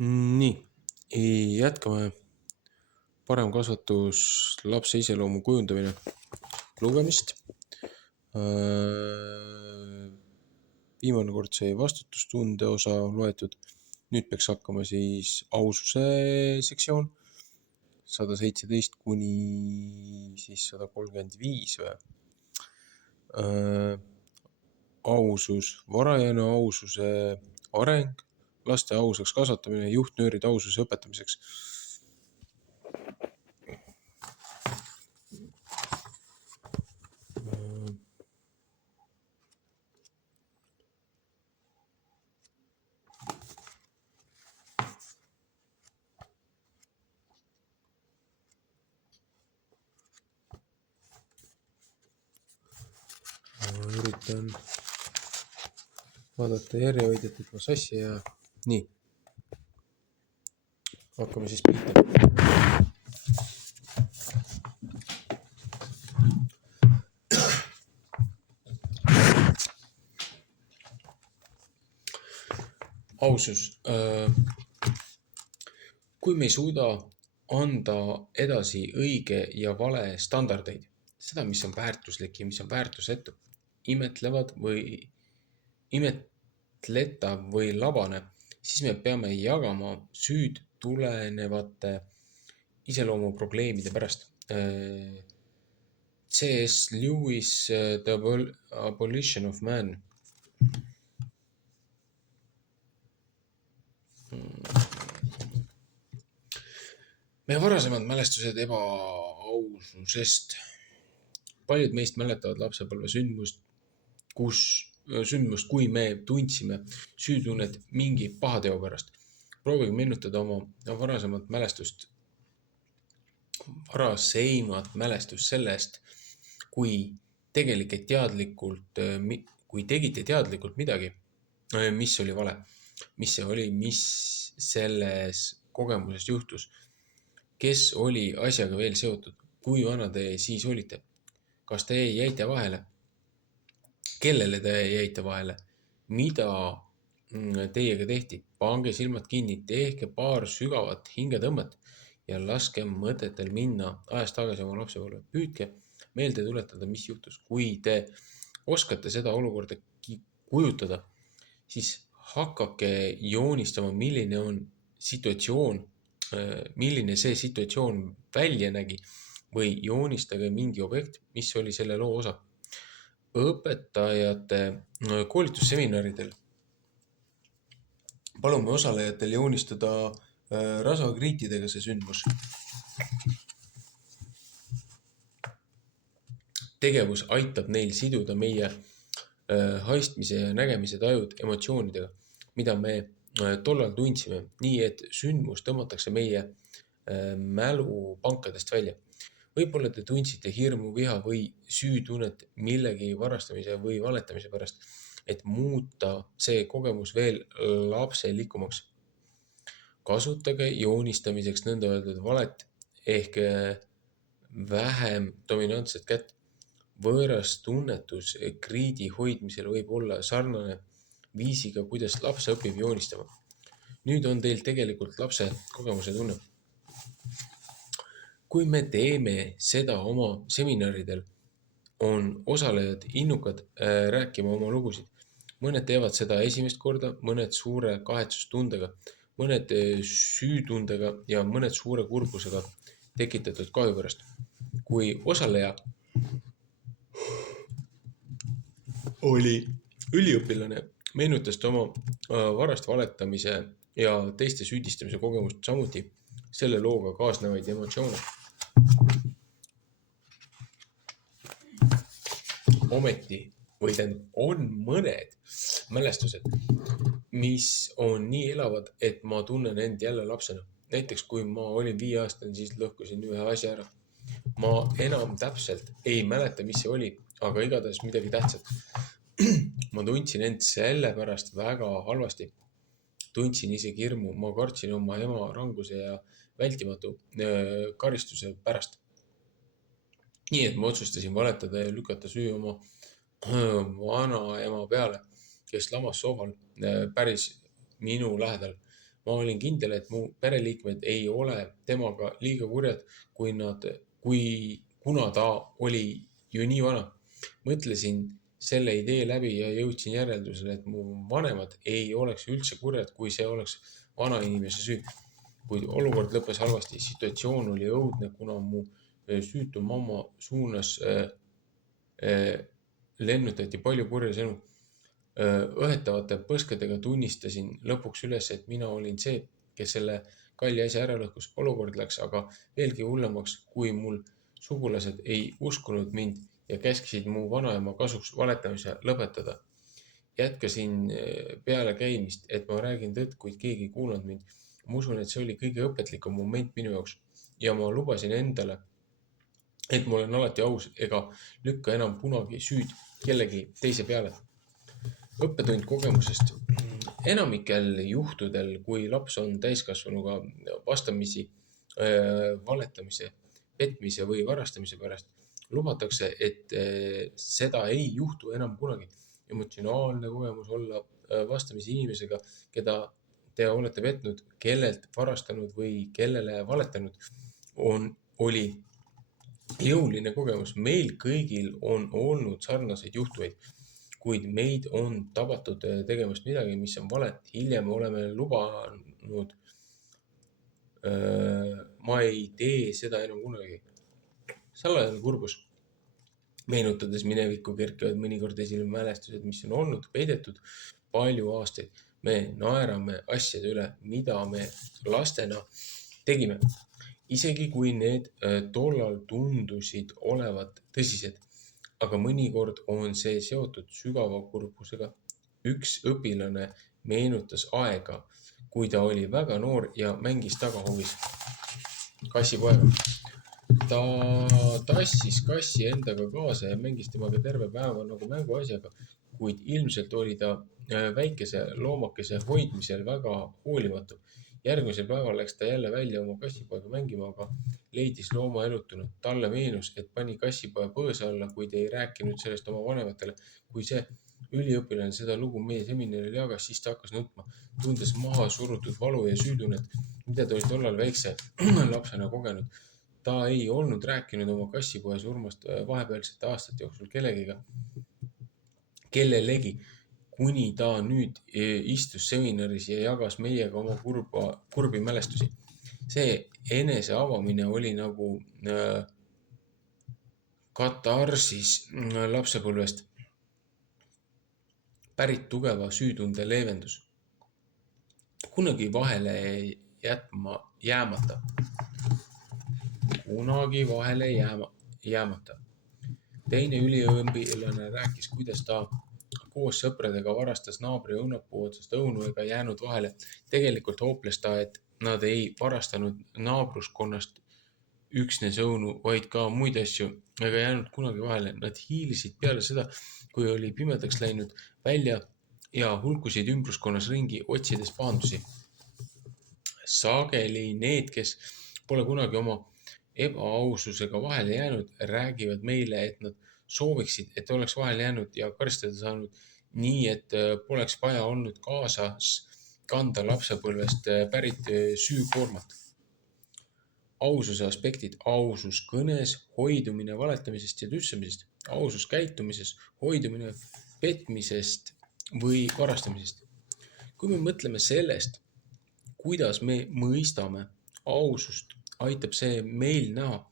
Nii, jätkame parem kasvatus, lapse iseloomu kujundamine, lugemist. Viimane kord sai vastutustunde osa loetud. Nüüd peaks hakkama siis aususe sektsioon 117 kuni siis 135 või? Ausus, varajane aususe areng, laste ausaks kasvatamine, juhtnöörid aususe õpetamiseks. Ma üritan vaadata järjehoidjat, et ma sassi ja nii. Hakkame siis pihta. Ausus. Kui me ei suuda anda edasi õige ja vale standardeid, seda, mis on väärtuslik ja mis on väärtusetu, imetletav või labane, siis me peame jagama süüd tulenevate iseloomuprobleemide pärast. C.S. Lewis, The Abolition of Man. Meie varasemad mälestused ebaaususest. Paljud meist mäletavad lapsepõlve sündmust, kui me tundsime süütunnet mingi pahateo pärast. Proovige meenutada oma varasemat mälestust sellest, kui tegite teadlikult midagi, mis oli vale, mis see oli, mis selles kogemuses juhtus, kes oli asjaga veel seotud, kui vana te siis olite, kas te jäite vahele, kellele te jäite vahele, mida teiega tehti, pange silmad kinni, tehke paar sügavat hingetõmmet ja laske mõtetel minna ajas tagasi oma lapsepõlve. Püüdke meelde tuletada, mis juhtus. Kui te oskate seda olukorda kujutada, siis hakake joonistama, milline see situatsioon välja nägi või joonistage mingi objekt, mis oli selle loo osa. Õpetajate koolitusseminaridel palume osalejatel joonistada rasvakriitidega see sündmus. Tegevus aitab neil siduda meie haistmise ja nägemise tajud emotsioonidega, mida me tollal tundsime, nii et sündmus tõmmatakse meie mälupankadest välja. Võib-olla te tundsite hirmu, viha või süütunnet millegi varastamise või valetamise pärast, et muuta see kogemus veel lapselikumaks. Kasutage joonistamiseks nõnda öeldud valet ehk vähem dominantset kätt. Võõras tunnetus kriidi hoidmisel võib olla sarnane viisiga, kuidas laps õpib joonistama. Nüüd on teil tegelikult lapse kogemuse tunne. Kui me teeme seda oma seminaridel, on osalejad innukad rääkima oma lugusid. Mõned teevad seda esimest korda, mõned suure kahetsustundega, mõned süütundega ja mõned suure kurbusega tekitatud kahju pärast. Kui osaleja oli üliõpilane, meenutas ta oma varast valetamise ja teiste süüdistamise kogemust, samuti selle looga kaasnevaid emotsioone. Ometi on mõned mälestused, mis on nii elavad, et ma tunnen end jälle lapsena. Näiteks, kui ma olin 5-aastane, siis lõhkusin ühe asja ära. Ma enam täpselt ei mäleta, mis see oli, aga igatahes midagi tähtsat. Ma tundsin end selle pärast väga halvasti. Tundsin isegi hirmu, ma kartsin oma ema ranguse ja vältimatu karistuse pärast. Nii et ma otsustasin valetada ja lükata süü oma vana ema peale, kes lamas soofal päris minu lähedal. Ma olin kindel, et mu pereliikmed ei ole temaga liiga kurjad, kuna ta oli ju nii vana. Mõtlesin selle idee läbi ja jõudsin järeldusele, et mu vanemad ei oleks üldse kurjad, kui see oleks vanainimese süü. Kuid olukord lõppes halvasti. Situatsioon oli õudne, kuna mu süütu mamma suunas lennutati palju kurja sõnu. Õhetavate põskedega tunnistasin lõpuks üles, et mina olin see, kes selle kalli asja ära lõhkus. Olukord läks aga veelgi hullemaks, kui mul sugulased ei uskunud mind ja käskisid mu vanaema kasuks valetamise lõpetada. Jätkasin peale käimist, et ma räägin tõtt, kuid keegi ei kuulanud mind. Ma usun, et see oli kõige õpetlikum moment minu jaoks ja ma lubasin endale, et ma olen alati aus ega lükka enam kunagi süüd kellegi teise peale. Õppetund kogemusest. Enamikel juhtudel, kui laps on täiskasvanuga vastamisi valetamise, petmise või varastamise pärast, lubatakse, et seda ei juhtu enam kunagi. Emotsionaalne kogemus olla vastamisi inimesega, keda te olete petnud, kellelt varastanud või kellele valetanud, oli jõuline kogemus. Meil kõigil on olnud sarnaseid juhtumeid, kuid meid on tabatud tegemast midagi, mis on vale. Hiljem oleme lubanud, ma ei tee seda enam kunagi. Salajane kurbus. Meenutades minevikku kerkivad mõnikord esile mälestused, mis on olnud peidetud palju aastaid. Me naerame asjade üle, mida me lastena tegime. Isegi kui need tollal tundusid olevat tõsised, aga mõnikord on see seotud sügava kurbusega. Üks õpilane meenutas aega, kui ta oli väga noor ja mängis tagahoovis kassipoega. Ta tassis kassi endaga kaasa ja mängis temaga terve päeva nagu mänguasjaga, kuid ilmselt oli ta väikese loomakese hoidmisel väga hoolimatu. Järgmisel päeval läks ta jälle välja oma kassipoega mängima, aga leidis looma elutunud. Talle meenus, et pani kassipoja põõsa alla, kuid ei rääkinud sellest oma vanematele. Kui see üliõpilane seda lugu meie seminaril jagas, siis ta hakkas nutma, tundes maha surutud valu ja süütunnet, mida ta oli tollal väikse lapsena kogenud. Ta ei olnud rääkinud oma kassipoja surmast vahepealsete aastate jooksul kellelegi, kuni ta nüüd istus seminaris ja jagas meiega oma kurbi mälestusi. See enese avamine oli nagu katarsis lapsepõlvest pärit tugeva süütunde leevendus. Kunagi vahele jäämata. Teine üliõpilane rääkis, kuidas ta koos sõpradega varastas naabri õunapuu otsast õunu ega jäänud vahele. Tegelikult hooples ta, et nad ei varastanud naabruskonnast üksnes õunu, vaid ka muid asju ega jäänud kunagi vahele. Nad hiilisid peale seda, kui oli pimedaks läinud välja ja hulkusid ümbruskonnas ringi, otsides pahandusi. Sageli need, kes pole kunagi oma ebaaususega vahele jäänud, räägivad meile, et nad sooviksid, et oleks vahele jäänud ja karistada saanud nii, et poleks vaja olnud kaasas kanda lapsepõlvest pärit süükoormat. Aususe aspektid. Ausus kõnes, hoidumine valetamisest ja tüssamisest. Ausus käitumises, hoidumine petmisest või varastamisest. Kui me mõtleme sellest, kuidas me mõistame ausust, aitab see meil näha,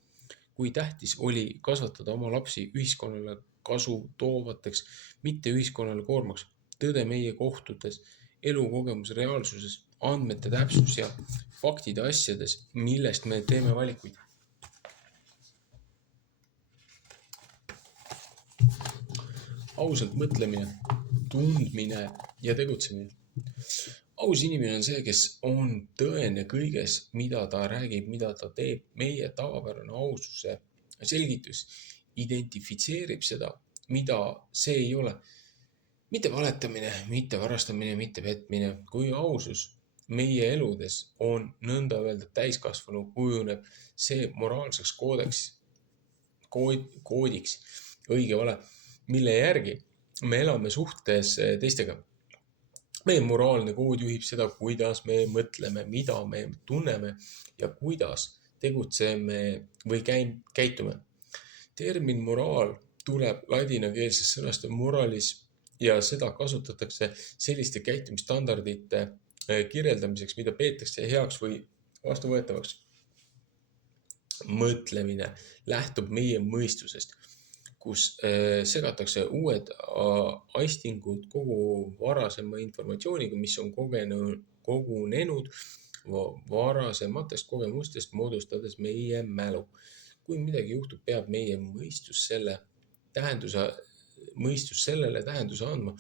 kui tähtis oli kasvatada oma lapsi ühiskonnale kasu toovateks, mitte ühiskonnale koormaks. Tõde meie kohtutes, elukogemus reaalsuses, andmete täpsus ja faktide asjades, millest me teeme valikuid. Ausalt mõtlemine, tundmine ja tegutsemine. Aus inimene on see, kes on tõene kõiges, mida ta räägib, mida ta teeb. Meie tavapärane aususe selgitus identifitseerib seda, mida see ei ole. Mitte valetamine, mitte varastamine, mitte petmine. Kui ausus meie eludes on nõnda öelda täiskasvanu, kujuneb see moraalseks koodiks, õige vale, mille järgi me elame suhtes teistega. meie moraalne kood juhib seda, kuidas me mõtleme, mida me tunneme ja kuidas tegutseme või käitume. Termin moraal tuleb ladinakeelsest sõnast moralis ja seda kasutatakse selliste käitumisstandardite kirjeldamiseks, mida peetakse heaks või vastuvõetavaks. Mõtlemine lähtub meie mõistusest, kus segatakse uued aistingud kogu varasema informatsiooniga, mis on kogunenud varasematest kogemustest, moodustades meie mälu. Kui midagi juhtub, peab meie mõistus sellele tähenduse andma.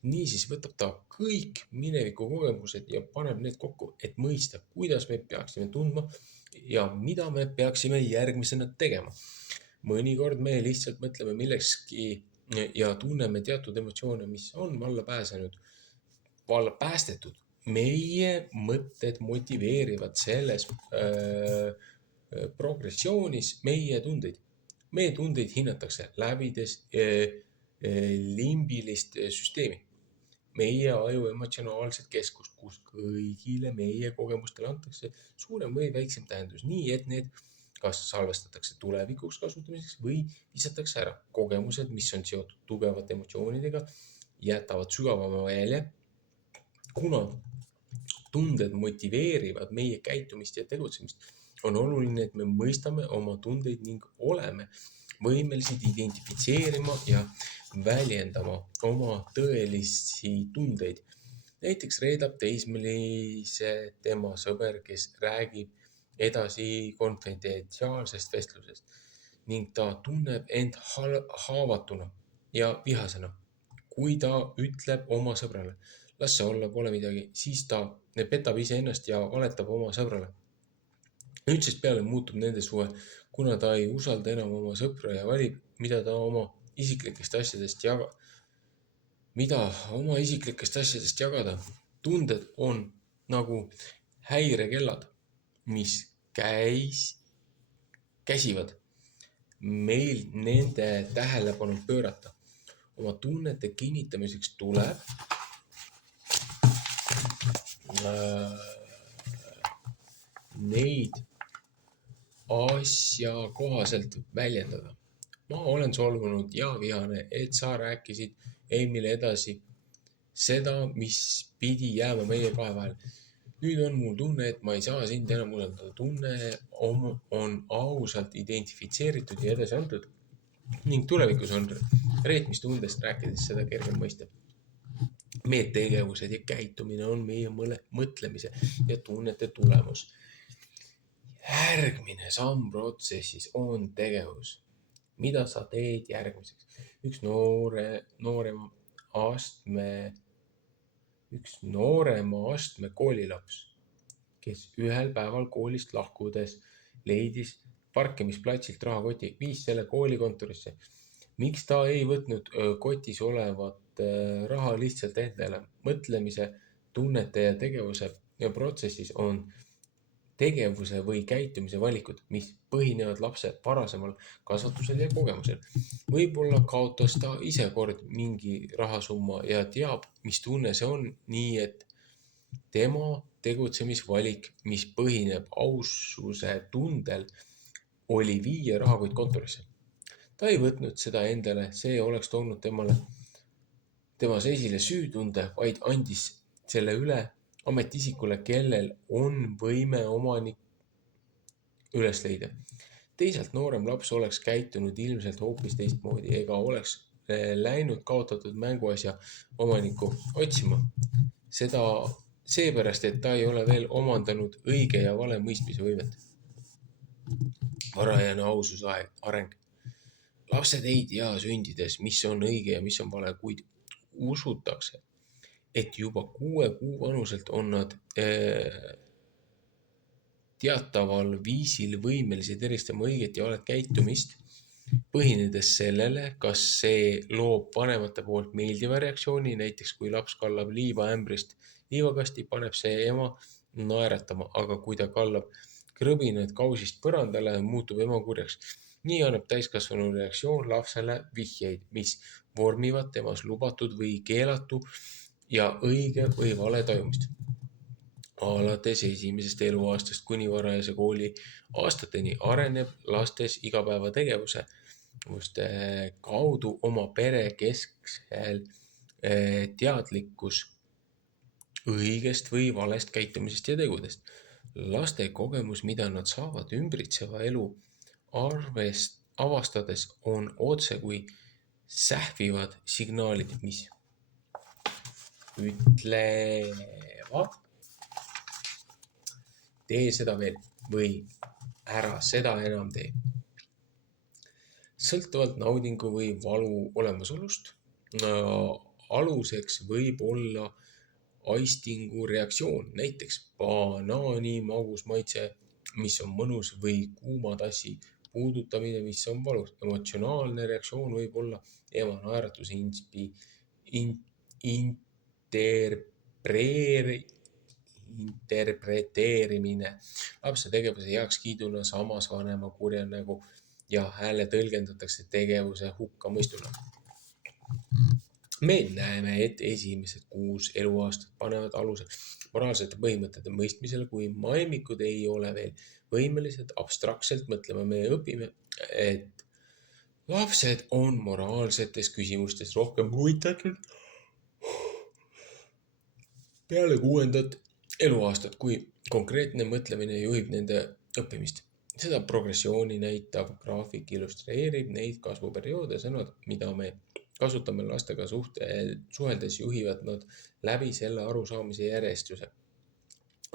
Niisiis võtab ta kõik mineviku kogemused ja paneb need kokku, et mõista, kuidas me peaksime tundma ja mida me peaksime järgmisena tegema. Mõnikord me lihtsalt mõtleme millekski ja tunneme teatud emotsioone, mis on valla päästetud. Meie mõtted motiveerivad selles progressioonis meie tundeid. Meie tundeid hinnatakse läbides limbilist süsteemi. Meie aju emotsionaalset keskust, kus kõigile meie kogemustele antakse suurem või väiksem tähendus, nii et need kas salvestatakse tulevikuks kasutamiseks või visatakse ära. Kogemused, mis on seotud tugevate emotsioonidega, jätavad sügavama jälje, kuna tunded motiveerivad meie käitumist ja tegutsemist. On oluline, et me mõistame oma tundeid ning oleme võimelised identifitseerima ja väljendama oma tõelisi tundeid. Näiteks reedab teismelise tema sõber, kes räägib edasi konfidentsiaalsest vestlusest ning ta tunneb end haavatuna ja vihasena. Kui ta ütleb oma sõbrale, las see olla, pole midagi, siis ta petab iseennast ja valetab oma sõbrale. Nüüdsest peale muutub nende suhe, kuna ta ei usalda enam oma sõpra ja valib, mida oma isiklikest asjadest jagada. Tunded on nagu häirekellad, mis käsivad meil nende tähelepanu pöörata. Oma tunnete kinnitamiseks tuleb neid asjakohaselt väljendada. Ma olen solvunud ja vihane, et sa rääkisid Emile edasi seda, mis pidi jääma meie kahe vahel. Nüüd on mul tunne, et ma ei saa sind enam usaldada. Tunne on ausalt identifitseeritud ja edasi antud ning tulevikus on reetmistundest rääkides seda kergem mõista. Meie tegevused ja käitumine on meie mõtlemise ja tunnete tulemus. Järgmine samm protsessis on tegevus. Mida sa teed järgmiseks? Üks noorema astme koolilaps, kes ühel päeval koolist lahkudes leidis parkimisplatsilt rahakoti, viis selle koolikontorisse. Miks ta ei võtnud kotis olevat raha lihtsalt endale? Mõtlemise, tunnete ja tegevuse protsessis on tegevuse või käitumise valikud, mis põhinevad lapse varasemal kasvatusel ja kogemusel. Võib-olla kaotas ta ise kord mingi rahasumma ja teab, mis tunne see on, nii et tema tegutsemisvalik, mis põhineb aususe tundel, oli viia rahakott kontorisse. Ta ei võtnud seda endale, see oleks toonud temas esile süütunde, vaid andis selle üle ametiisikule, kellel on võime omanik üles leida. Teisalt noorem laps oleks käitunud ilmselt hoopis teistmoodi ega oleks läinud kaotatud mänguasja omanikku otsima. Seda seepärast, et ta ei ole veel omandanud õige ja vale mõistmise võimet. Varajane aususe areng. Lapsed ei tea sündides, mis on õige ja mis on vale, kuid usutakse, et juba 6 kuu vanuselt on nad teataval viisil võimelised eristama õiget ja valet käitumist, põhinedes sellele, kas see loob vanemate poolt meeldiva reaktsiooni, näiteks kui laps kallab liivaämbrist liivakasti, paneb see ema naeratama, aga kui ta kallab krõbinad kausist põrandale, muutub ema kurjaks. Nii annab täiskasvanu reaktsioon lapsele vihjeid, mis vormivad temas lubatud või keelatu ja õige või vale tajumist. Alates esimesest eluaastast kuni varajase kooli aastateni areneb lastes igapäevategevuse kaudu oma pere kesksel teadlikkus õigest või valest käitumisest ja tegudest. Laste kogemus, mida nad saavad ümbritseva elu avastades, on otsekui sähvivad signaalid, mis ütlevad, tee seda veel või ära seda enam tee. Sõltuvalt naudingu või valu olemasolust, aluseks võib olla aistingu reaktsioon, näiteks banaani magus maitse, mis on mõnus, või kuuma tassi puudutamine, mis on valus. Emotsionaalne reaktsioon võib olla ema naeratus, interpreteerimine lapse tegevuse heakskiiduna, samas vanema kurja nägu ja hääle tõlgendatakse tegevuse hukkamõistuna. Me näeme, et esimesed 6 eluaastat panevad aluse moraalsete põhimõtete mõistmisele, kui maimikud ei ole veel võimelised abstraktselt mõtlema. Me õpime, et lapsed on moraalsetes küsimustes rohkem huvitatud peale 6. eluaastat, kui konkreetne mõtlemine juhib nende õppimist. Seda progressiooni näitab graafik, illustreerib neid kasvuperioode, sõnad, mida me kasutame lastega suheldes, juhivad nad läbi selle arusaamise järjestuse.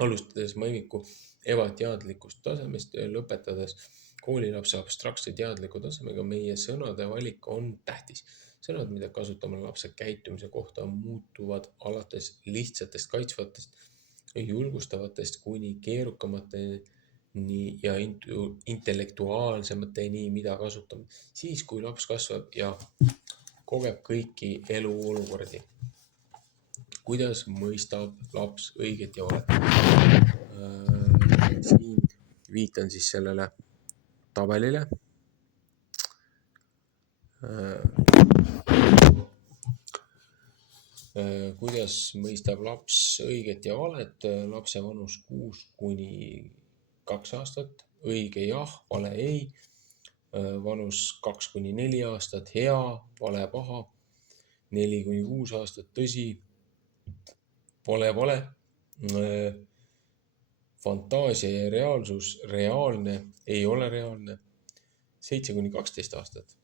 Alustades maimiku ebateadlikust tasemest, lõpetades koolilapse abstraktse teadliku tasemega, meie sõnade valik on tähtis. Sõnad, mida kasutame lapse käitumise kohta, muutuvad alates lihtsatest kaitsvatest, julgustavatest kuni keerukamateni ja intellektuaalsemateni, mida kasutame siis, kui laps kasvab ja kogeb kõiki eluolukordi. Kuidas mõistab laps õiget ja valet? Siin viitan siis sellele tabelile. Kuidas mõistab laps õiget ja valet? Lapse vanus 6 kuni 2 aastat, õige jah, vale ei. Vanus 2 kuni 4 aastat, hea, vale paha. 4 kuni 6 aastat, tõsi, vale. Fantaasia ja reaalsus, reaalne, ei ole reaalne. 7 kuni 12 aastat,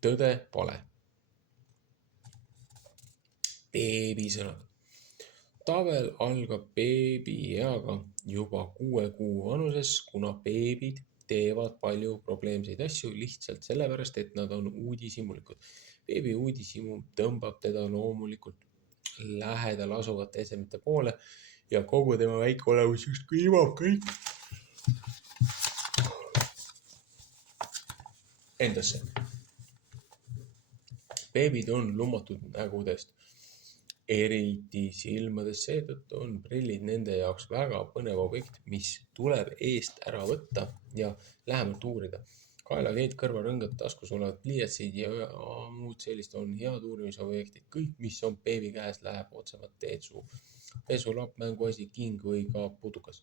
tõde, vale. Beebisõnad. Tabel algab beebi eaga juba 6 kuu vanuses, kuna beebid teevad palju probleemseid asju lihtsalt sellepärast, et nad on uudishimulikud. Beebi uudishimu tõmbab teda loomulikult lähedal asuvate esemete poole ja kogu tema väike olevus justkui imab kõik endasse. Beebid on lummatud nägudest, eriti silmades, seetõttu on prillid nende jaoks väga põnev objekt, mis tuleb eest ära võtta ja lähemalt uurida. Kaelakeed, kõrvarõngad, taskus olevad pliiatsid ja muud sellist on head uurimisobjektid. Kõik, mis on beebi käes, läheb otsemat teed suu. Pesulapp, mänguasi, king või ka putukas.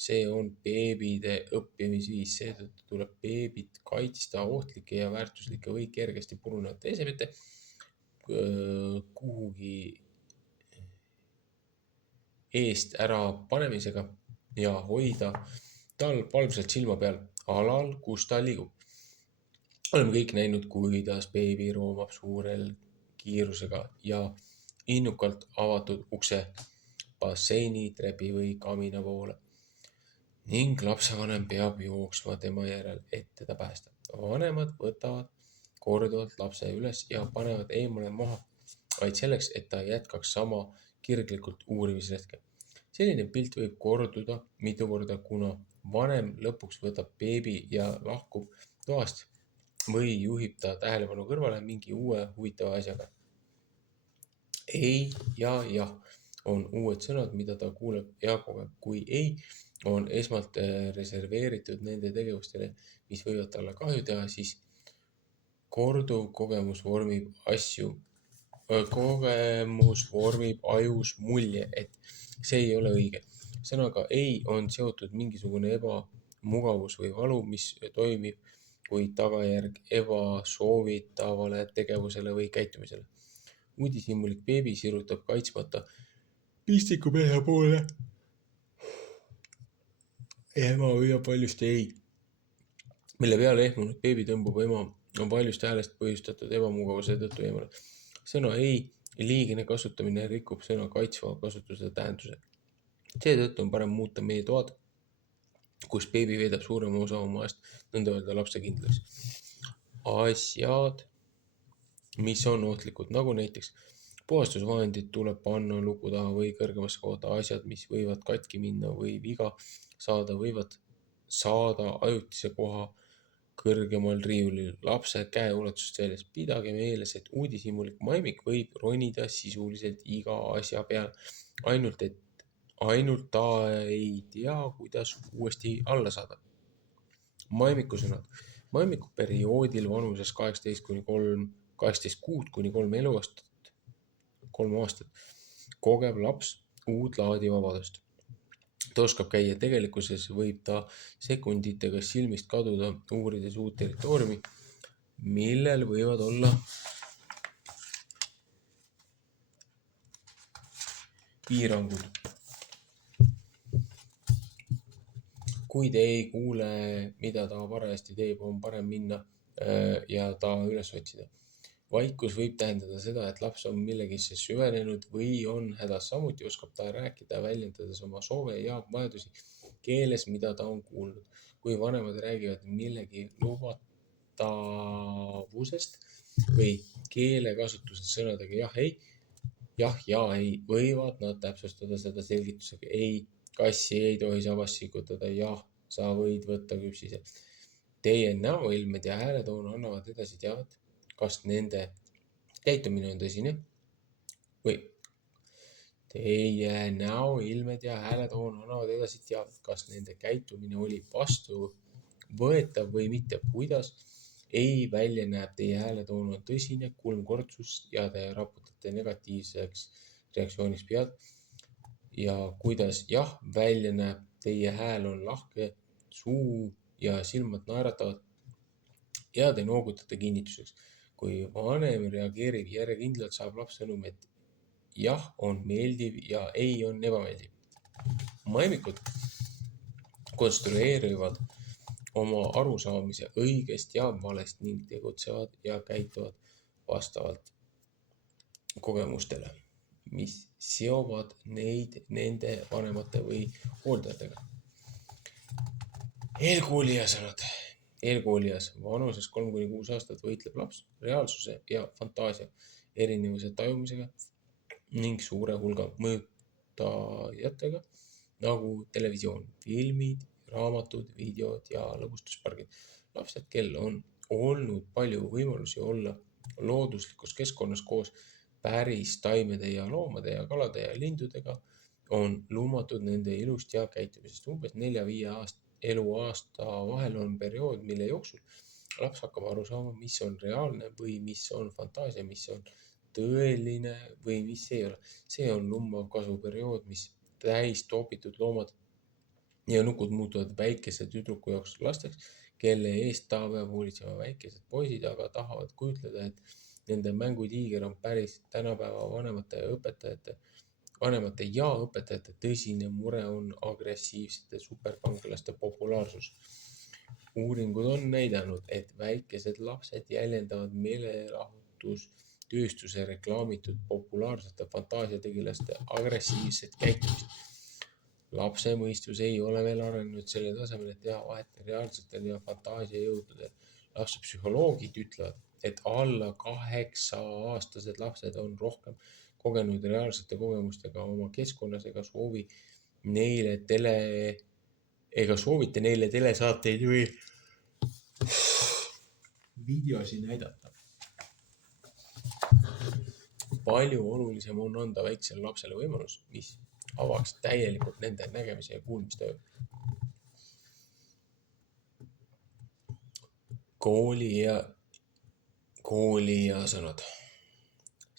See on beebide õppimisviis, seetõttu tuleb beebit kaitsta ohtlike ja väärtuslike või kergesti purunevate esemete kuhugi eest ära panemisega ja hoida tal valvsalt silma peal alal, kus ta liigub. Oleme kõik näinud, kuidas beebi roomab suurel kiirusega ja innukalt avatud ukse basseini, trepi või kamina poole ning lapsevanem peab jooksma tema järel, et teda päästa. Vanemad võtavad korduvalt lapse üles ja panevad eemale maha vaid selleks, et ta jätkaks sama kirglikult uurimisretke. Selline pilt võib korduda mitu korda, kuna vanem lõpuks võtab beebi ja lahkub toast või juhib ta tähelepanu kõrvale mingi uue huvitava asjaga. Ei ja jah on uued sõnad, mida ta kuuleb ja kogeb. Kui ei on esmalt reserveeritud nende tegevustele, mis võivad talle kahju teha, siis korduv kogemus vormib asju kogemus vormib ajus mulje, et see ei ole õige. Sõnaga ei on seotud mingisugune ebamugavus või valu, mis toimib kui tagajärg ebasoovitavale tegevusele või käitumisele. Uudishimulik beebi sirutab kaitsmata pistikumehe poole ja ema hüüab valjusti ei, mille peale ehmunud beebi tõmbub ema valjust häälest põhjustatud ebamugavuse tõttu eemale. Sõna ei liigne kasutamine rikub sõna kaitsva kasutuse tähenduse. Seetõttu on parem muuta meie toad, kus beebi veedab suurema osa oma ajast, nõnda öelda lapsekindlaks. Asjad, mis on ohtlikud, nagu näiteks puhastusvahendid tuleb panna luku taha või kõrgemasse kohta. Asjad, mis võivad katki minna või viga saada, võivad saada ajutise koha kõrgemal riiulil lapse käeulatust väljas. Pidage meeles, et uudishimulik maimik võib ronida sisuliselt iga asja peale, ainult ta ei tea, kuidas uuesti alla saada. Maimikusõnad. Maimiku perioodil vanuses 18 kuud kuni 3 aastat kogeb laps uut laadi vabadust. Ta oskab käia, tegelikkuses võib ta sekunditega silmist kaduda, uurides uut territooriumi, millel võivad olla piirangud. Kui te ei kuule, mida ta parajasti teeb, on parem minna ja ta üles otsida. Vaikus võib tähendada seda, et laps on millegisse süvenenud või on hädas. Samuti oskab ta rääkida, väljendades oma soove ja vajadusi keeles, mida ta on kuulnud. Kui vanemad räägivad millegi lubatavusest või keelekasutusest sõnadega jah ja ei, võivad nad täpsustada seda selgitusega ei, kassi ei tohi sabas sikutada, jah, sa võid võtta küpsise. Teie näoilmed ja hääletoon annavad edasi teavet, kas nende käitumine on tõsine või teie näoilmed ja hääletoon annavad edasi teavet, kas nende käitumine oli vastuvõetav või mitte. Kuidas ei välja näeb, teie hääletoon on tõsine, kulmkortsus ja te raputate negatiivseks reaktsiooniks pead. Ja kuidas jah välja näeb, teie hääl on lahke, suu ja silmad naeratavad ja te noogutate kinnituseks. Kui vanem reageerib järjekindlalt, saab laps sõnumi, et jah on meeldiv ja ei on ebameeldiv. Maimikud konstrueerivad oma arusaamise õigest ja valest ning tegutsevad ja käituvad vastavalt kogemustele, mis seovad neid nende vanemate või hooldajatega. Eelkoolija sõnad. Eelkoolijas vanuses 3–6 aastat võitleb laps reaalsuse ja fantaasia erinevuse tajumisega ning suure hulga mõjutajatega nagu televisioon, filmid, raamatud, videod ja lõbustuspargid. Lapsed, kel on olnud palju võimalusi olla looduslikus keskkonnas koos päris taimede ja loomade ja kalade ja lindudega, on lumatud nende ilust ja käitumisest. Umbes 4–5 eluaasta vahel on periood, mille jooksul laps hakkab aru saama, mis on reaalne või mis on fantaasia, mis on tõeline või mis ei ole. See on lummav kasvuperiood, mis täis toopitud loomad ja nukud muutuvad väikese tüdruku jaoks lasteks, kelle eest ta peab hoolitsema. Väikesed poisid aga tahavad kujutleda, et nende mängutiiger on päris. Tänapäeva vanemate ja õpetajate tõsine mure on agressiivsete superkangelaste populaarsus. Uuringud on näidanud, et väikesed lapsed jäljendavad meelelahutustööstuse reklaamitud populaarsete fantaasiategelaste agressiivset käitumist. Lapse mõistus ei ole veel arenenud selle tasemel, et teha vahet reaalsetel ja fantaasiajõududel. Lapsepsühholoogid ütlevad, et alla 8-aastased lapsed on rohkem kogenud reaalsete kogemustega oma keskkonnas ega soovite neile telesaateid või videosi näidata. Palju olulisem on anda väiksele lapsele võimalus, mis avaks täielikult nende nägemise ja kuulmistöö. Kooli ja sõnad.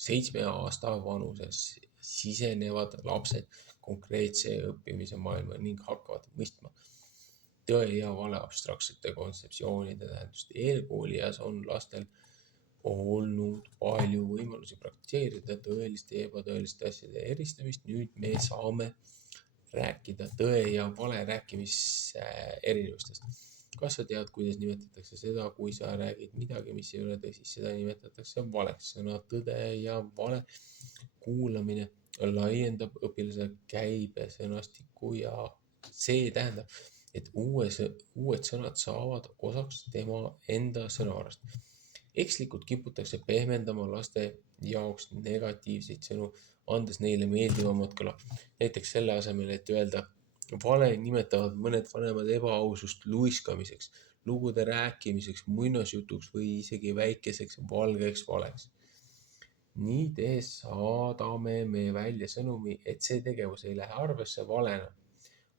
7 aasta vanuses sisenevad lapsed konkreetse õppimise maailma ning hakkavad mõistma tõe ja vale abstraktsete kontseptsioonide tähendust. Eelkoolieas on lastel olnud palju võimalusi praktiseerida tõeliste ja ebatõeliste asjade eristamist. Nüüd me saame rääkida tõe ja vale rääkimise erinevustest. Kas sa tead, kuidas nimetatakse seda, kui sa räägid midagi, mis ei ole tõsi? Seda nimetatakse valeks. Sõna tõde ja vale kuulamine laiendab õpilase käibesõnastikku ja see tähendab, et uued sõnad saavad osaks tema enda sõnavarast. Ekslikult kiputakse pehmendama laste jaoks negatiivseid sõnu, andes neile meeldivamat kõla. Näiteks selle asemel, et öelda vale, nimetavad mõned vanemad ebaausust luiskamiseks, lugude rääkimiseks, muinasjutuks või isegi väikeseks valgeks valeks. Nii tehes saadame me välja sõnumi, et see tegevus ei lähe arvesse valena.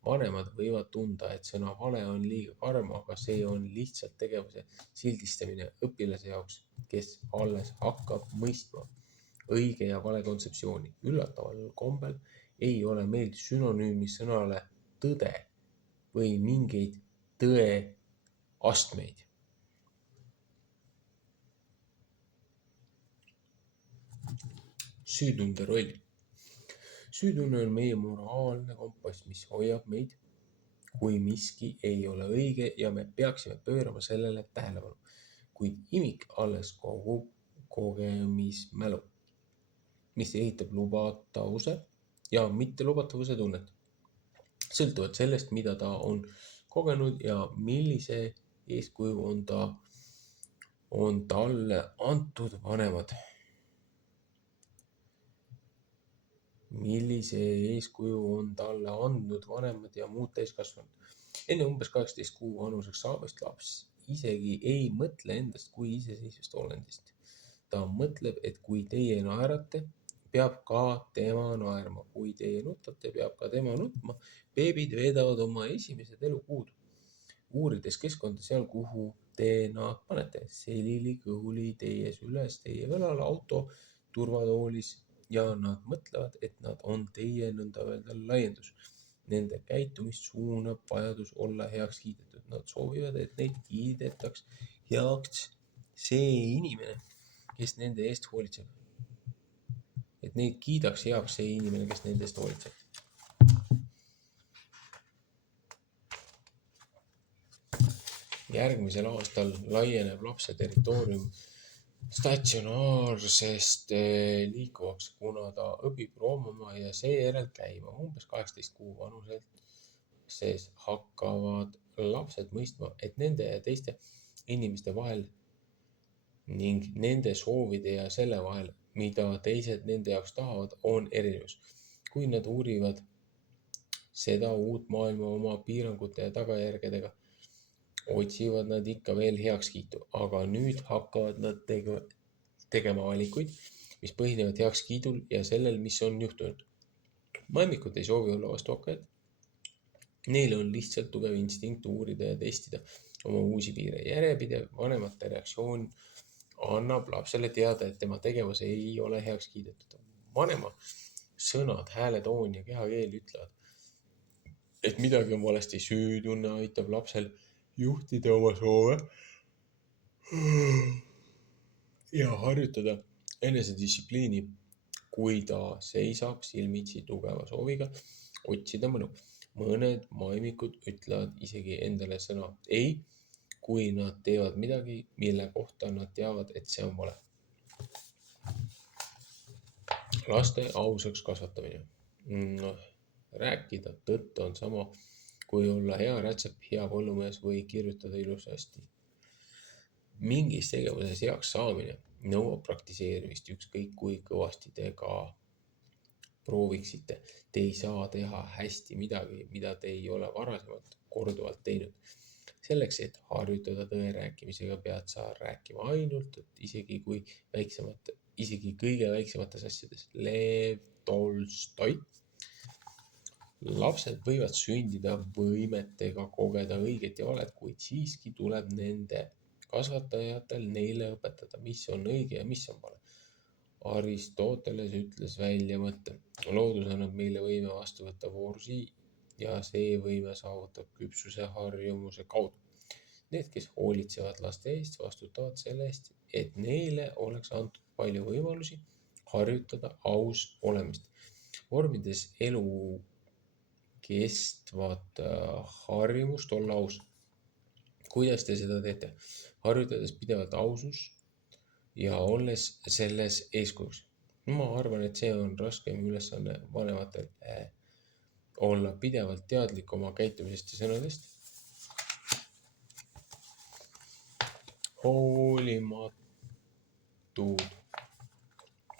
Vanemad võivad tunda, et sõna vale on liiga karm, aga see on lihtsalt tegevuse sildistamine õpilase jaoks, kes alles hakkab mõistma õige ja vale kontseptsiooni. Üllataval kombel ei ole meil sünonüümi sõnale tõde või mingeid tõe astmeid. Süütunde roll. Süütunne on meie moraalne kompass, mis hoiab meid, kui miski ei ole õige ja me peaksime pöörama sellele tähelepanu. Kuid imik alles kogub kogemismälu, mis ehitab lubatavuse ja mittelubatavuse tunnet. Sõltuvalt sellest, mida ta on kogenud ja millise eeskuju on talle antud vanemad. Millise eeskuju on talle andnud vanemad ja muud täiskasvanud. Enne umbes 18 kuu vanuseks saamist laps isegi ei mõtle endast kui iseseisvast olendist. Ta mõtleb, et kui teie naerate, peab ka tema naerma. Kui teie nutate, peab ka tema nutma. Beebid veedavad oma esimesed elukuud, uurides keskkonda seal, kuhu te nad panete. Selili, kõhuli, teie süles, teie kõlal, auto, turvatoolis. Ja nad mõtlevad, et nad on teie nõnda öelda laiendus. Nende käitumist suunab vajadus olla heaks kiidetud. Nad soovivad, et neid kiidetaks heaks see inimene, kes nende eest hoolitseb. Et neid kiidaks heaks see inimene, kes nende eest hoolitseb. Järgmisel aastal laieneb lapse territoorium statsionaarsest liikuvaks, kuna ta õpib roomama ja seejärel käima. Umbes 18 kuu vanuselt sees hakkavad lapsed mõistma, et nende ja teiste inimeste vahel ning nende soovide ja selle vahel, mida teised nende jaoks tahavad, on erinevus. Kui nad uurivad seda uut maailma oma piirangute ja tagajärgedega, otsivad nad ikka veel heakskiitu, aga nüüd hakkavad nad tegema valikuid, mis põhinevad heakskiidul ja sellel, mis on juhtunud. Maimikud ei soovi olla vastuhakkajad. Neil on lihtsalt tugev instinkt uurida ja testida oma uusi piire. Järjepidev vanemate reaktsioon annab lapsele teada, et tema tegevus ei ole heaks kiidetud. Vanema sõnad, hääletoon ja kehakeel ütlevad, et midagi on valesti. Süütunne aitab lapsel juhtida oma soove ja harjutada enesedistsipliini, kui ta seisab silmitsi tugeva sooviga otsida mõnu. Mõned maimikud ütlevad isegi endale sõna ei, kui nad teevad midagi, mille kohta nad teavad, et see on vale. Laste ausaks kasvatamine. Rääkida tõtt on sama kui olla hea rätsep, hea põllumees või kirjutada ilusasti. Mingis tegevuses heaks saamine nõuab praktiseerimist, ükskõik kui kõvasti te ka prooviksite. Te ei saa teha hästi midagi, mida te ei ole varasemalt korduvalt teinud. Selleks, et harjutada tõe rääkimisega, pead sa rääkima ainult, et isegi kõige väiksemates asjades. Lev Tolstoi. Lapsed võivad sündida võimetega kogeda õiget ja valet, kuid siiski tuleb nende kasvatajatel neile õpetada, mis on õige ja mis on vale. Aristoteles ütles välja mõtte. Loodus annab meile võime vastu võtta voorusi ja see võime saavutab küpsuse harjumuse kaudu. Need, kes hoolitsevad laste eest, vastutavad selle eest, et neile oleks antud palju võimalusi harjutada aus olemist. Vormides elu kestvat harjumust olla aus. Kuidas te seda teete? Harjutades pidevalt ausus ja olles selles eeskujuks. Ma arvan, et see on raskem ülesanne vanematel olla pidevalt teadlik oma käitumisest ja sõnadest. Hoolimatud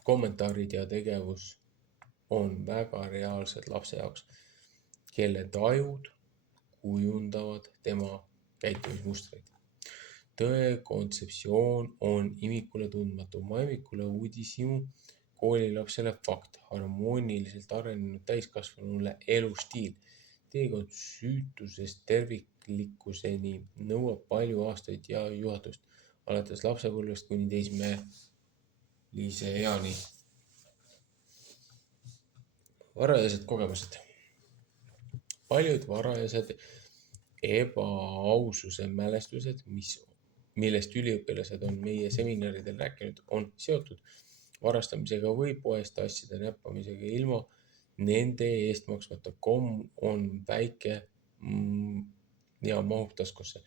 kommentaarid ja tegevus on väga reaalsed lapse jaoks, kelle tajud kujundavad tema käitumismustreid. Tõe kontseptsioon on imikule tundmatu, maimikule uudishimu, koolilapsele fakt, harmooniliselt arenenud täiskasvanule elustiil. Teekond süütusest terviklikkuseni nõuab palju aastaid ja juhatust, alates lapsepõlvest kuni teismelise eani. Varajased kogemused. Paljud varajased ebaaususe mälestused, millest üliõpilased on meie seminaridel rääkinud, on seotud varastamisega või poest asjade näppamisega ilma nende eest maksmata. Komm on väike ja mahub taskusse.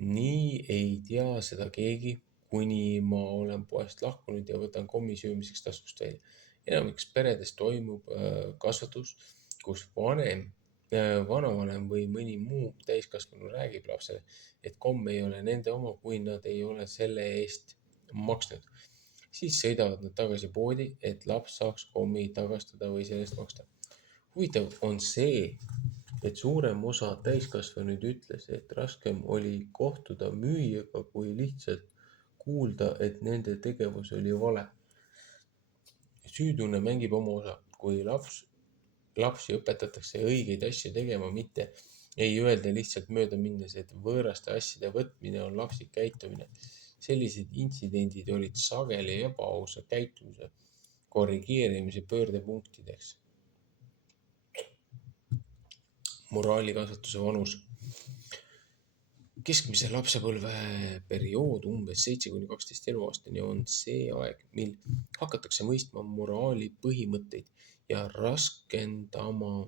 Nii ei tea seda keegi, kuni ma olen poest lahkunud ja võtan kommi söömiseks taskust välja. Enamiks peredes toimub kasvatus, kus vanavanem või mõni muu täiskasvanu räägib lapsele, et komm ei ole nende oma, kui nad ei ole selle eest maksnud. Siis sõidavad nad tagasi poodi, et laps saaks kommi tagastada või sellest maksta. Huvitav on see, et suurem osa täiskasvanuid ütles, et raskem oli kohtuda müüjaga, kui lihtsalt kuulda, et nende tegevus oli vale. Süütunne mängib oma osa, kui lapsi õpetatakse õigeid asju tegema, mitte ei öelda lihtsalt mööda minnes, et võõraste asjade võtmine on lapsik käitumine. Sellised intsidendid olid sageli ebaausa käitumise korrigeerimise pöördepunktideks. Moraalikasvatuse vanus. Keskmise lapsepõlve periood umbes 7–12 eluaastani on see aeg, mil hakatakse mõistma moraali põhimõtteid ja raskendama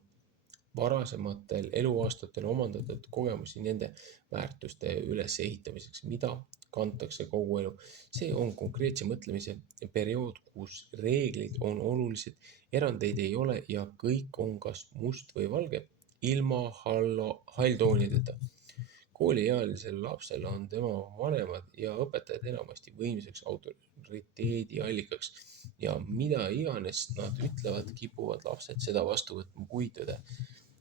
varasematel eluaastatel omandatud kogemusi nende väärtuste ülesehitamiseks, mida kantakse kogu elu. See on konkreetse mõtlemise periood, kus reeglid on olulised, erandeid ei ole ja kõik on kas must või valge, ilma halltoonideta. Kooliealisel lapsel on tema vanemad ja õpetajad enamasti võimsaks autoriteedi allikaks ja mida iganes nad ütlevad, kipuvad lapsed seda vastu võtma kui tõde.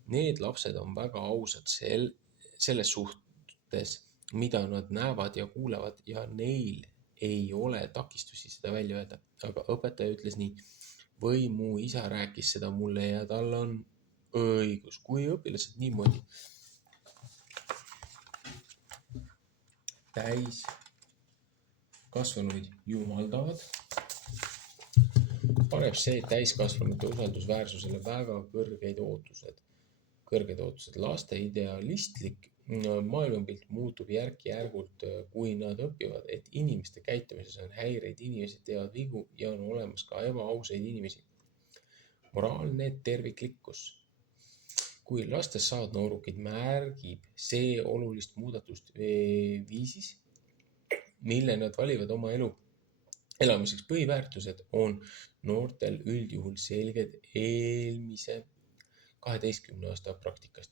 Need lapsed on väga ausad selles suhtes, mida nad näevad ja kuulevad ja neil ei ole takistusi seda välja öelda. Aga õpetaja ütles nii, või mu isa rääkis seda mulle ja tal on õigus. Kui õpilased niimoodi täiskasvanuid jumaldavad, paneb see täiskasvanute usaldusväärsusele väga kõrged ootused. Laste idealistlik maailmapilt muutub järk-järgult, kui nad õpivad, et inimeste käitumises on häireid, inimesed teevad vigu ja on olemas ka ebaausaid inimesi. Moraalne terviklikkus. Kui lastest saavad noorukid, märgib see olulist muudatust viisis, mille nad valivad oma elu elamiseks. Põhiväärtused on noortel üldjuhul selged eelmise 12 aasta praktikast.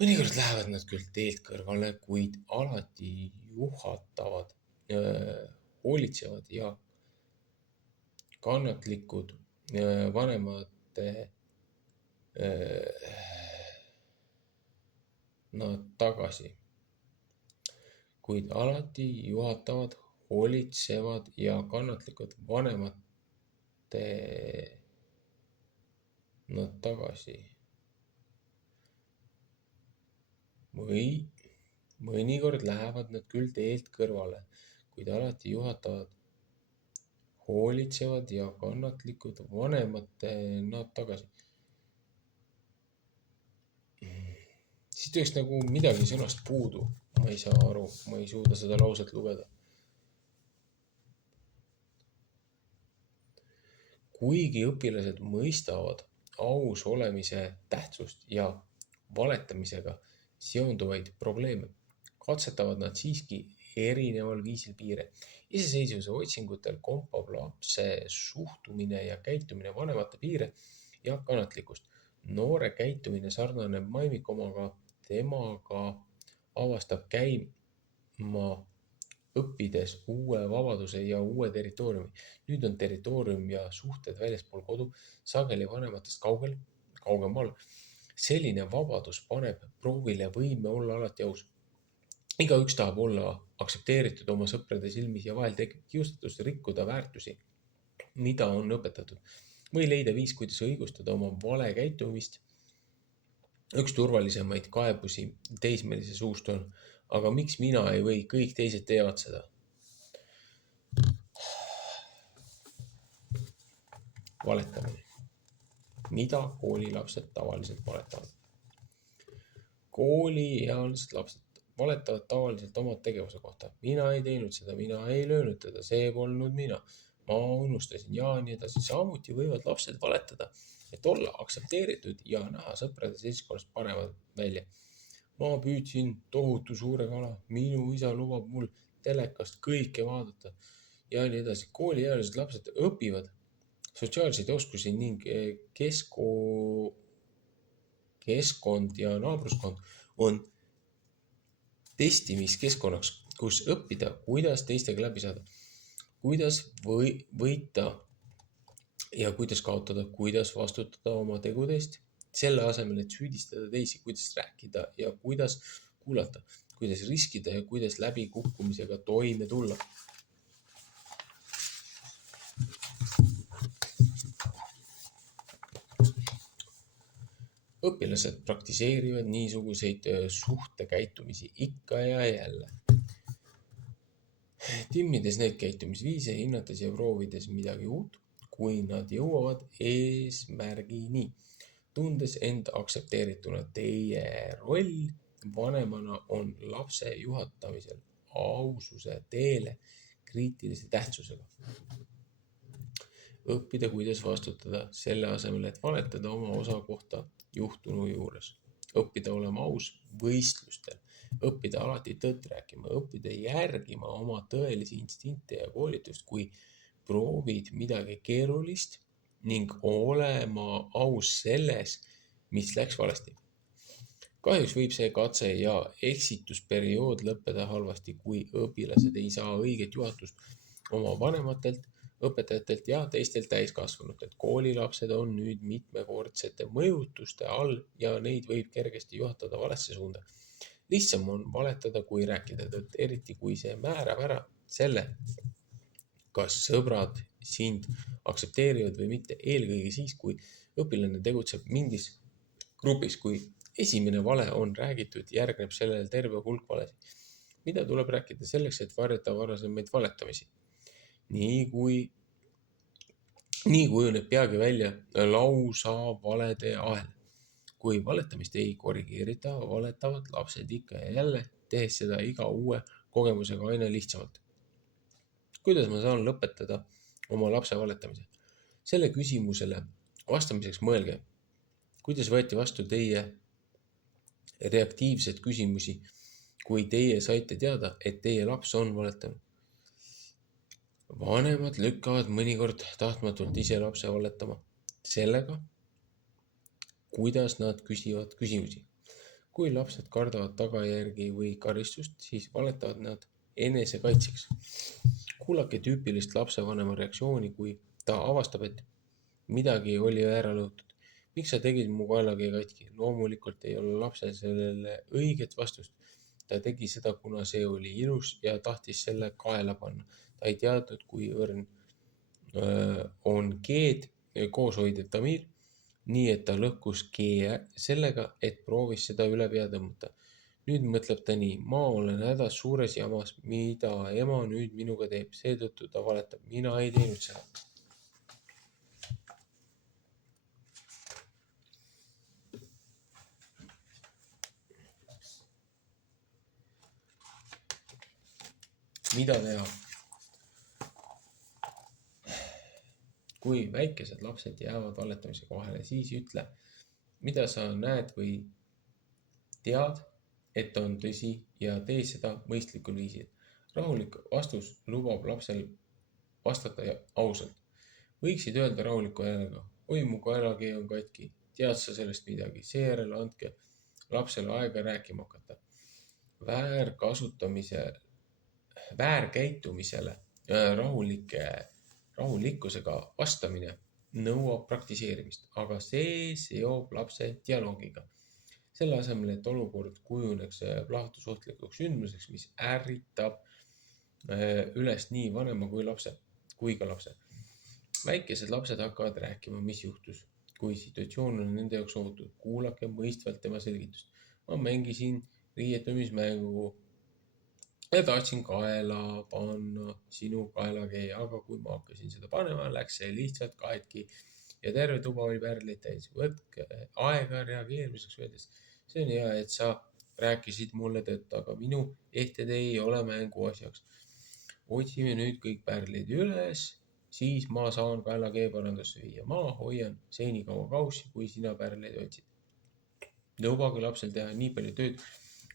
Mõnikord lähevad nad küll teelt kõrvale, kuid alati juhatavad, hoolitsevad ja kannatlikud vanemate nad tagasi. Kuid alati juhatavad, hoolitsevad ja kannatlikud vanemate nad tagasi. Või mõnikord lähevad nad küll teelt kõrvale, kuid alati juhatavad, hoolitsevad ja kannatlikud vanemate nad tagasi. Siit oleks nagu midagi sõnast puudu. Ma ei saa aru, ma ei suuda seda lauset lugeda. Kuigi õpilased mõistavad aus olemise tähtsust ja valetamisega seonduvaid probleeme, katsetavad nad siiski erineval viisil piire. Iseseisvuse otsingutel kompab lapse suhtumine ja käitumine vanemate piire ja kannatlikkust. Noore käitumine sarnaneb maimikomaga, temaga avastab käima õppides uue vabaduse ja uue territooriumi. Nüüd on territoorium ja suhted väljaspool kodu, sageli vanematest kaugemal. Selline vabadus paneb proovile võime olla alati aus. Igaüks tahab olla aktsepteeritud oma sõprade silmis ja vahel tekib kiusatus rikkuda väärtusi, mida on õpetatud, või leida viis, kuidas õigustada oma vale käitumist. Üks turvalisemaid kaebusi teismelise suust on, aga miks mina ei või, kõik teised teevad seda. Valetamine. Mida koolilapsed tavaliselt valetavad? Kooliealised lapsed valetavad tavaliselt oma tegevuse kohta. Mina ei teinud seda, mina ei löönud teda, see polnud mina. Ma unustasin ja nii edasi. Samuti võivad lapsed valetada, et olla aktsepteeritud ja näha sõprade seltskonnast parevad välja. Ma püüdsin tohutu suure kala, minu isa lubab mul telekast kõike vaadata ja nii edasi. Kooliealised lapsed õpivad sotsiaalseid oskusi ning keskkond ja naabruskond on testimiskeskkonnaks, kus õppida, kuidas teistega läbi saada, kuidas võita ja kuidas kaotada, kuidas vastutada oma tegude eest, selle asemel, et süüdistada teisi, kuidas rääkida ja kuidas kuulata, kuidas riskida ja kuidas läbikukkumisega toime tulla. Õpilased praktiseerivad niisuguseid suhtekäitumisi ikka ja jälle. Timmides neid käitumisviise, hinnates ja proovides midagi uut, kui nad jõuavad eesmärgini, tundes end aktsepteerituna. Teie roll vanemana on lapse juhatamisel aususe teele kriitilise tähtsusega. Õppida, kuidas vastutada selle asemel, et valetada oma osa kohta juhtunu juures. Õppida olema aus võistlustel. Õppida alati tõtt rääkima. Õppida järgima oma tõelisi instinkte ja koolitust, kui proovid midagi keerulist ning olema aus selles, mis läks valesti. Kahjuks võib see katse ja eksitusperiood lõppeda halvasti, kui õpilased ei saa õiget juhatust oma vanematelt, õpetajatelt ja teistelt täiskasvanutelt. Koolilapsed on nüüd mitmekordsete mõjutuste all ja neid võib kergesti juhatada valesse suunda. Lihtsam on valetada, kui rääkida tõtt, eriti kui see määrab ära selle, kas sõbrad sind aktsepteerivad või mitte. Eelkõige siis, kui õpilane tegutseb mingis grupis, kui esimene vale on räägitud, järgneb sellele terve hulk valesid, mida tuleb rääkida selleks, et varjata varasemaid valetamisi. Nii kujuneb peagi välja lausa valede ahel. Kui valetamist ei korrigeerita, valetavad lapsed ikka ja jälle, tehes seda iga uue kogemusega aina lihtsamalt. Kuidas ma saan lõpetada oma lapse valetamise? Selle küsimusele vastamiseks mõelge, kuidas võeti vastu teie reaktiivsed küsimusi, kui teie saite teada, et teie laps on valetanud. Vanemad lükkavad mõnikord tahtmatult ise lapse valetama sellega, kuidas nad küsivad küsimusi. Kui lapsed kardavad tagajärgi või karistust, siis valetavad nad enesekaitseks. Kuulake tüüpilist lapsevanema reaktsiooni, kui ta avastab, et midagi oli ära lõhutud. Miks sa tegid mu kaelakee katki? Loomulikult ei ole lapsel sellele õiget vastust. Ta tegi seda, kuna see oli ilus ja tahtis selle kaela panna. Ta ei teadnud, kui õrn on G-d kooshoidev tamiir, nii et ta lõhkus G sellega, et proovis seda üle pea tõmmata. Nüüd mõtleb ta nii: ma olen hädas suures jamas, mida ema nüüd minuga teeb, seetõttu ta valetab, mina ei teinud seda. Mida teha? Kui väikesed lapsed jäävad valetamisega vahele, siis ütle, mida sa näed või tead, et on tõsi ja tee seda mõistlikul viisil. Rahulik vastus lubab lapsel vastata ausalt. Võiksid öelda rahuliku häälega: oi, mu kaelakee on katki, tead sa sellest midagi? Seejärel andke lapsele aega rääkima hakata. Väärkäitumisele rahulikkusega vastamine nõuab praktiseerimist, aga see seob lapse dialoogiga. Selle asemel, et olukord kujuneks plahvatusohtlikuks sündmuseks, mis ärritab üles nii vanema kui ka lapse. Väikesed lapsed hakkavad rääkima, mis juhtus, kui situatsioon on nende jaoks ohutu. Kuulake mõistvalt tema selgitust. Ma mängisin riietumismängu ja tahtsin kaela panna sinu kaelakee, aga kui ma hakkasin seda panema, läks see lihtsalt katki ja terve tuba oli pärleid täis. Võtke aega reageerimiseks, öeldes: see on hea, et sa rääkisid mulle tõtt, aga minu ehted ei ole mängu asjaks. Otsime nüüd kõik pärlid üles, siis ma saan kaelakee parandusse viia. Ma hoian senikaua kaussi, kui sina pärleid otsid. Lubage lapsel teha nii palju tööd,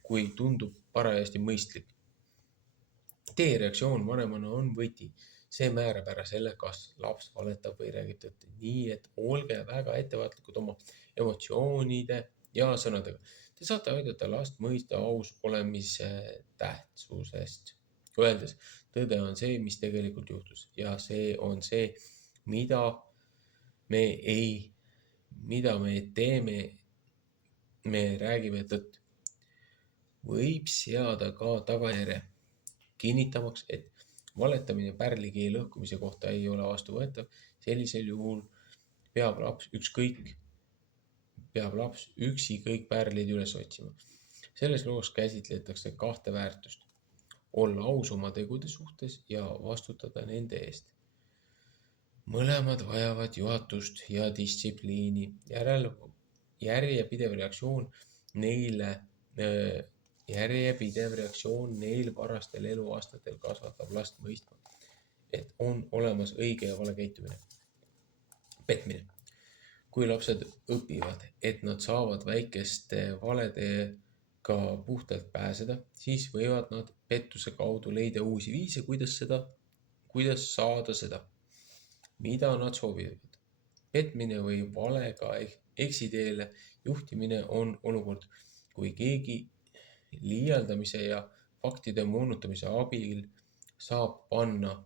kui tundub parajasti mõistlik. Teie reaktsioon vanemana on võti. See määrab ära selle, kas laps valetab või räägib tõtt. Nii et olge väga ettevaatlikud oma emotsioonide ja sõnadega. Te saate aidata last mõista aus olemise tähtsusest. Öeldes, tõde on see, mis tegelikult juhtus ja see on see, mida me teeme, me räägime tõtt. Võib seada ka tagajärje, kinnitamaks, et valetamine pärlikee lõhkumise kohta ei ole vastuvõetav. Sellisel juhul peab laps üksi kõik pärlid üles otsima. Selles loos käsitletakse kahte väärtust: olla aus oma tegude suhtes ja vastutada nende eest. Mõlemad vajavad juhatust ja distsipliini. Järjepidev reaktsioon neil varastel eluaastatel kasvatab last mõistma, et on olemas õige ja vale käitumine. Petmine. Kui lapsed õpivad, et nad saavad väikeste valedega puhtalt pääseda, siis võivad nad pettuse kaudu leida uusi viise, kuidas saada seda, mida nad soovivad. Petmine või valega eksiteele juhtimine on olukord, kui keegi liialdamise ja faktide moonutamise abil saab panna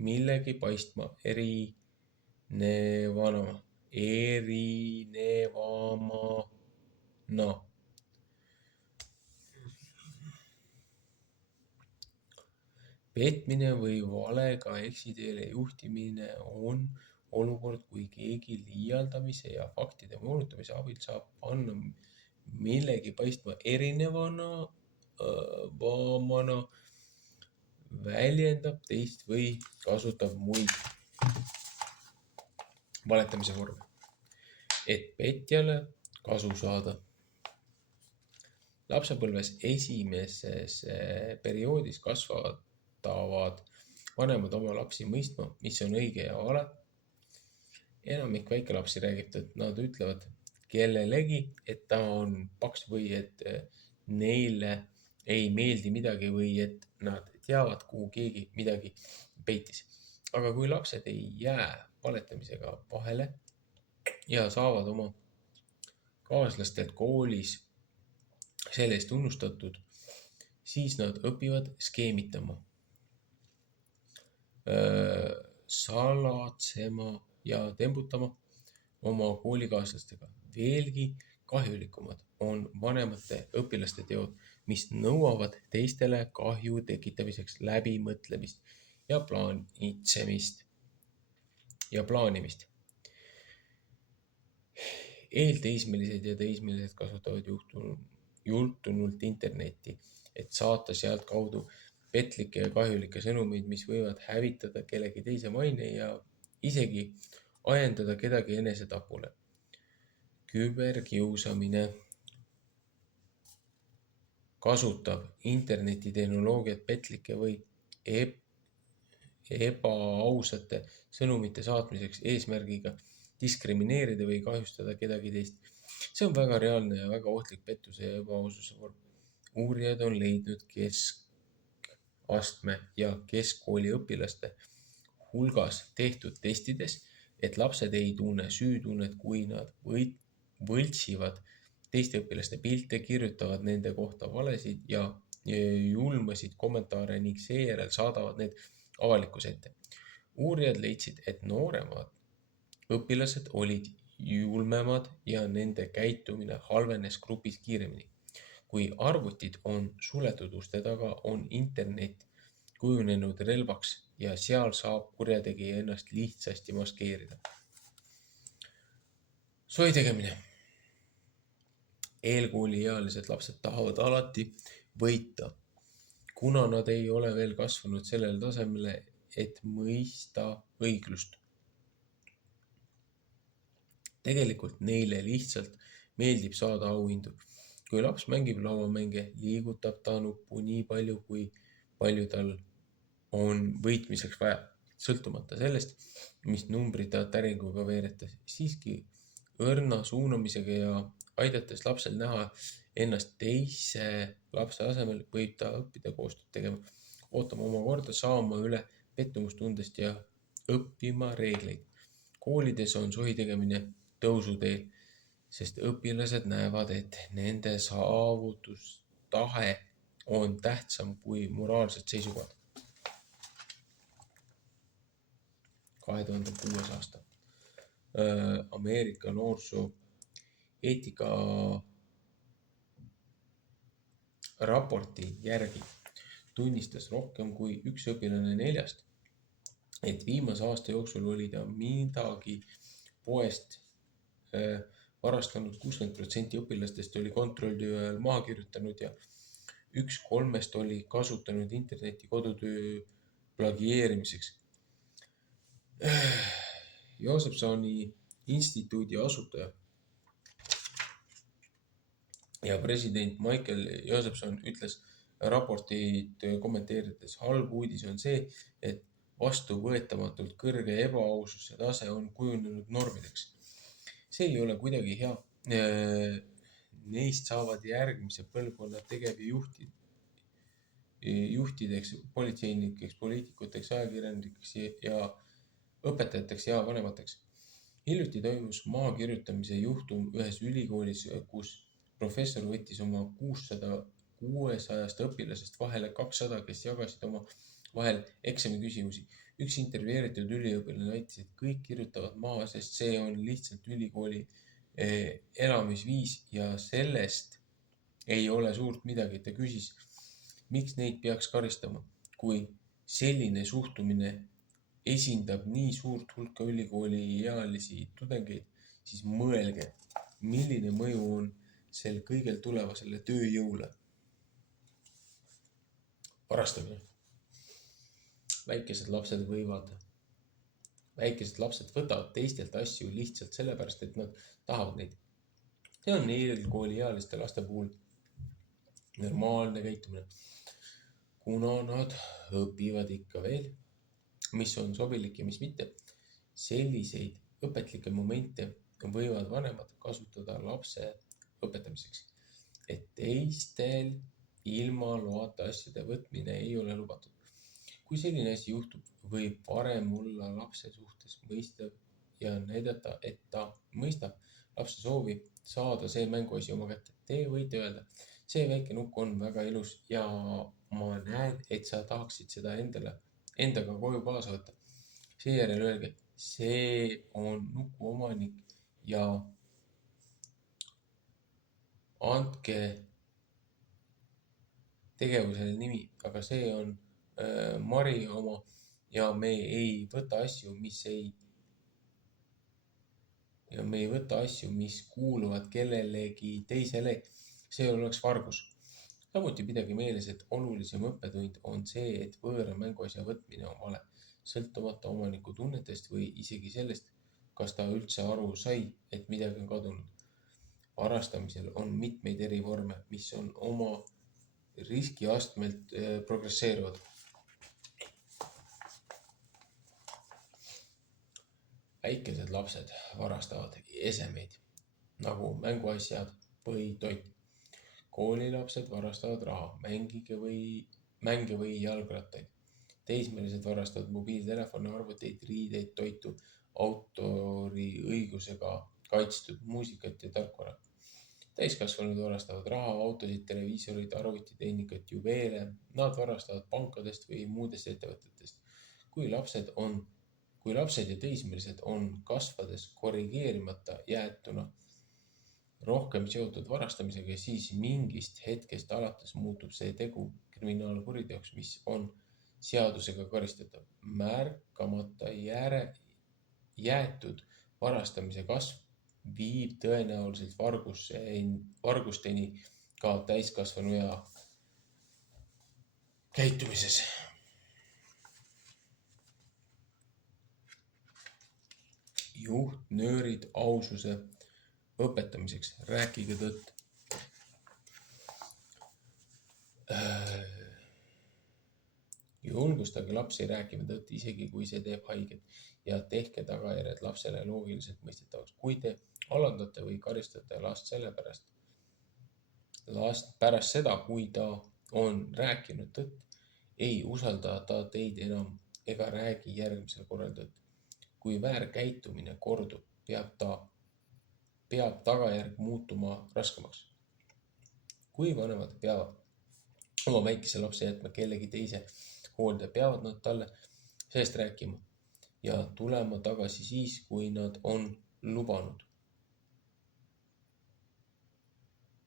millegi paistma erinevamana. Petmine või valega eksiteele juhtimine on olukord, kui keegi liialdamise ja faktide moonutamise abil saab panna millegi paistma erinevana, väljendab teist või kasutab muid valetamise vorme, et petjale kasu saada. Lapsepõlves esimeses perioodis kasvatavad vanemad oma lapsi mõistma, mis on õige ja vale. Enamik väikelapsi räägib, et nad ütlevad kellelegi, et ta on paks või et neile ei meeldi midagi või et nad teavad, kuhu keegi midagi peitis. Aga kui lapsed ei jää valetamisega vahele ja saavad oma kaaslastelt koolis selle eest tunnustatud, siis nad õpivad skeemitama, salatsema ja tembutama oma koolikaaslastega. Veelgi kahjulikumad on vanemate õpilaste teod, mis nõuavad teistele kahju tekitamiseks läbimõtlemist ja plaanimist. Eelteismelised ja teismelised kasutavad jultunult internetti, et saata sealt kaudu petlikke ja kahjulikke sõnumeid, mis võivad hävitada kellegi teise maine ja isegi ajendada kedagi enesetapule. Küberkiusamine kasutab internetitehnoloogiat petlike või ebaausate sõnumite saatmiseks eesmärgiga diskrimineerida või kahjustada kedagi teist. See on väga reaalne ja väga ohtlik pettuse ja ebaaususe vorm. Uurijad on leidnud keskastme ja keskkooli õpilaste hulgas tehtud testides, et lapsed ei tunne süütunnet, kui nad võltsivad teiste õpilaste pilte, kirjutavad nende kohta valesid ja julmasid kommentaare ning seejärel saadavad need avalikkuse ette. Uurijad leidsid, et nooremad õpilased olid julmemad ja nende käitumine halvenes grupis kiiremini. Kui arvutid on suletud uste taga, on internet kujunenud relvaks ja seal saab kurjategija ennast lihtsasti maskeerida. Soitegemine. Eelkooliealised lapsed tahavad alati võita, kuna nad ei ole veel kasvanud sellele tasemele, et mõista õiglust. Tegelikult neile lihtsalt meeldib saada auhindu. Kui laps mängib lauamänge, liigutab ta nuppu nii palju, kui palju tal on võitmiseks vaja, sõltumata sellest, mis numbrit ta täringuga veeretas. Siiski õrna suunamisega ja aidates lapsel näha ennast teise lapse asemel, võib ta õppida koostööd tegema, ootama oma korda, saama üle pettumustundest ja õppima reegleid. Koolides on sohitegemine tõusuteel, sest õpilased näevad, et nende saavutustahe on tähtsam kui moraalsed seisukohad. 2006. aasta. Ameerika noorsoo eetika raporti järgi tunnistas rohkem kui üks õpilane 4, et viimase aasta jooksul oli ta midagi poest varastanud, 60% õpilastest oli kontrolltöö ajal maha kirjutanud ja 1/3 oli kasutanud interneti kodutöö plagieerimiseks. Josephsoni instituudi asutaja ja president Michael Josephson ütles raportit kommenteerides, halb uudis on see, et vastuvõetamatult kõrge ebaaususe tase on kujunenud normideks. See ei ole kuidagi hea. Neist saavad järgmise põlvkonna tegevjuhtideks, politseinikeks, poliitikuteks, ajakirjanikeks ja õpetajateks ja vanemateks. Hiljuti toimus maakirjutamise juhtum ühes ülikoolis, kus professor võttis oma 600 õpilasest vahele 200, kes jagasid oma vahel eksamiküsimusi. Üks intervjueeritud üliõpilane väitis, et kõik kirjutavad maha, sest see on lihtsalt ülikooli elamisviis ja sellest ei ole suurt midagi. Ta küsis, miks neid peaks karistama. Kui selline suhtumine esindab nii suurt hulka ülikooliealisi tudengeid, siis mõelge, milline mõju on sel kõigel tulevasele tööjõule. Parastamine. Väikesed lapsed võtavad teistelt asju lihtsalt sellepärast, et nad tahavad neid. See on eelkooliealiste laste puhul normaalne käitumine, kuna nad õpivad ikka veel, mis on sobilik ja mis mitte. Selliseid õpetlikke momente võivad vanemad kasutada lapse õpetamiseks, et teistel ilma loata asjade võtmine ei ole lubatud. Kui selline asi juhtub, võib parem olla lapse suhtes mõistev ja näidata, et ta mõistab lapse soovi saada see mänguasi oma kätte. Te võite öelda, see väike nukk on väga ilus ja ma näen, et sa tahaksid seda endaga koju kaasa võtta. Seejärel öelge, see on nuku omanik ja andke tegevusele nimi, aga see on Mari oma ja me ei võta asju, mis kuuluvad kellelegi teisele. see oleks vargus. Samuti pidage meeles, et olulisem õppetund on see, et võõra mänguasja võtmine on vale, sõltumata omaniku tunnetest või isegi sellest, kas ta üldse aru sai, et midagi on kadunud. Varastamisel on mitmeid eri vorme, mis on oma riskiastmelt progresseeruvad. Väikesed lapsed varastavad esemeid, nagu mänguasjad või toit. Koolilapsed varastavad raha, mänge või jalgrattaid. Teismelised varastavad mobiiltelefone, arvuteid, riideid, toitu, autoriõigusega kaitstud muusikat ja tarkvara. Täiskasvanud varastavad raha, autosid, televiisorid, arvutitehnikat, juveele. Nad varastavad pankadest või muudest ettevõtetest. Kui lapsed ja teismelised on kasvades korrigeerimata jäetuna rohkem seotud varastamisega, siis mingist hetkest alates muutub see tegu kriminaalkuriteoks, mis on seadusega karistatav. Märkamata jäetud varastamise kasv viib tõenäoliselt vargusteni ka täiskasvanuea käitumises. Juhtnöörid aususe õpetamiseks. Rääkige tõtt. Julgustage lapsi rääkima tõtt, isegi kui see teeb haiget, ja tehke tagajärjed lapsele loogiliselt mõistetavaks. Kui te alandate või karistate last pärast seda, kui ta on rääkinud tõtt, ei usalda ta teid enam ega räägi järgmisel korral tõtt. Kui väärkäitumine kordub, peab tagajärg muutuma raskemaks. Kui vanemad peavad oma väikese lapse jätma kellegi teise hoolde, peavad nad talle sellest rääkima ja tulema tagasi siis, kui nad on lubanud.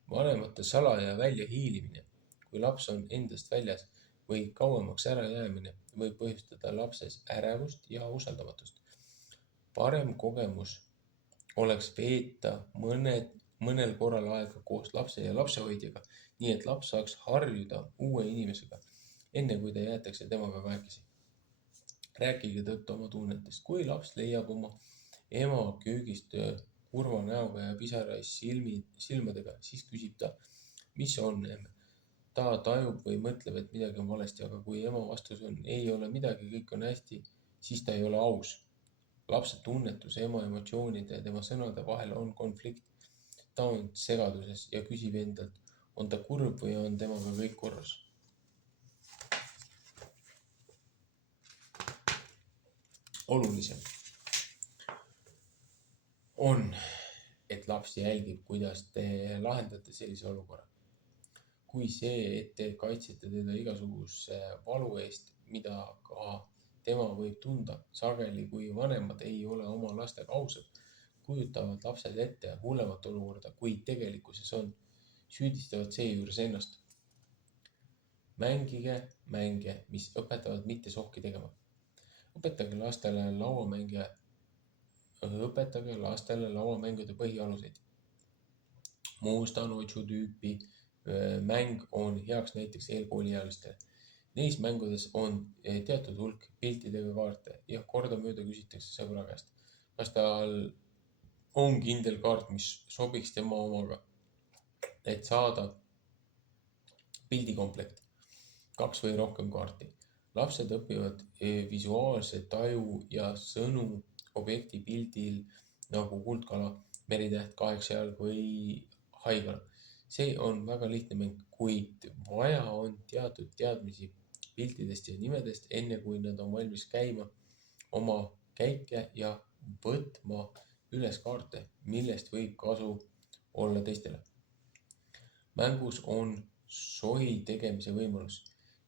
Vanemate salaja välja hiilimine, kui laps on endast väljas või kauemaks ära jäämine, võib põhjustada lapses ärevust ja usaldamatust. Parem kogemus oleks veeta mõnel korral aega koos lapse ja lapsehoidjaga, nii et laps saaks harjuda uue inimesega, enne kui ta jäetakse temaga kahekesi. Rääkige tõtt oma tunnetest. Kui laps leiab oma ema köögist kurva näoga ja pisarais silmadega, siis küsib ta, mis on emme. Ta tajub või mõtleb, et midagi on valesti, aga kui ema vastus on, ei ole midagi, kõik on hästi, siis ta ei ole aus. Lapse tunnetus ema emotsioonide ja tema sõnade vahel on konflikt. Ta on segaduses ja küsib endalt, on ta kurb või on temaga kõik korras. Olulisem on, et laps jälgib, kuidas te lahendate sellise olukorra. Kui see, et te kaitsete teda igasuguse valu eest, mida ka tema võib tunda, sageli kui vanemad ei ole oma lastega ausad, kujutavad lapsed ette hullemat olukorda, kui tegelikkuses on, süüdistavad seejuures ennast. Mängige mänge, mis õpetavad mitte sohki tegema. Õpetage lastele lauamängude põhialuseid. Mustanotšu tüüpi mäng on heaks näiteks eelkooliealistele. Neis mängudes on teatud hulk piltidega kaarte ja kordamööda küsitakse sõbra käest, kas tal on kindel kaart, mis sobiks tema omaga, et saada pildikomplekt, 2 või rohkem kaarti. Lapsed õpivad visuaalse taju ja sõnu objekti pildil nagu kuldkala, meritäht, 8 jalg või haigala. See on väga lihtne mäng, kuid vaja on teatud teadmisi piltidest ja nimedest, enne kui nad on valmis käima oma käike ja võtma üles kaarte, millest võib kasu olla teistele. Mängus on sohi tegemise võimalus.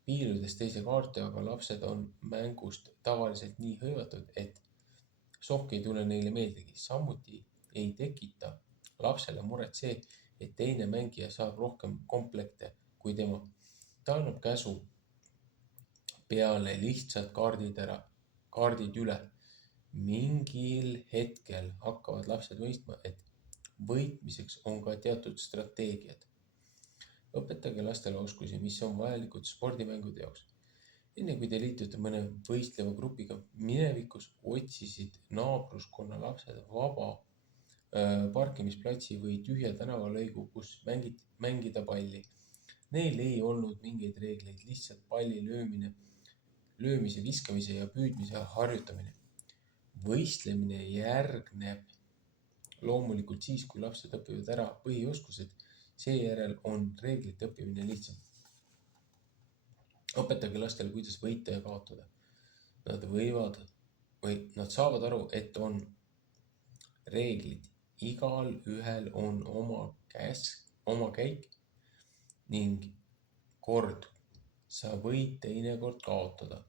Piiludes teise kaarte, aga lapsed on mängust tavaliselt nii hõivatud, et sohk ei tule neile meeldegi. Samuti ei tekita lapsele muret see, et teine mängija saab rohkem komplekte kui tema. Ta annab käsu peale lihtsalt kaardid üle. Mingil hetkel hakkavad lapsed mõistma, et võitmiseks on ka teatud strateegiad. õpetage lastele oskusi, mis on vajalikud spordimängude jaoks. Enne kui te liitute mõne võistleva grupiga, minevikus otsisid naabruskonna lapsed vaba parkimisplatsi või tühja tänavalõigu, kus mängida palli. Neil ei olnud mingeid reegleid, lihtsalt palli löömise, viskamise ja püüdmise harjutamine. Võistlemine järgneb loomulikult siis, kui lapsed õpivad ära põhioskused, seejärel on reeglite õppimine lihtsam. Õpetage lastele, kuidas võita ja kaotada. Nad saavad aru, et on reeglid. Igal ühel on oma käik ning kord. Sa võid teinekord kaotada.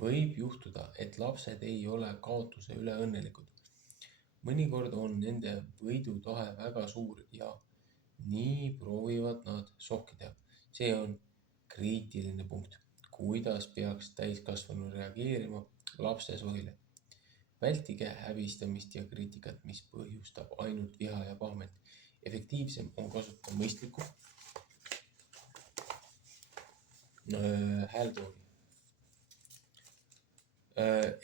Võib juhtuda, et lapsed ei ole kaotuse üle õnnelikud. Mõnikord on nende võidutahe väga suur ja nii proovivad nad sohki teha. See on kriitiline punkt. Kuidas peaks täiskasvanu reageerima lapse sohile? Vältige häbistamist ja kriitikat, mis põhjustab ainult viha ja pahameelt. Efektiivsem on kasutada mõistlikku häältooni.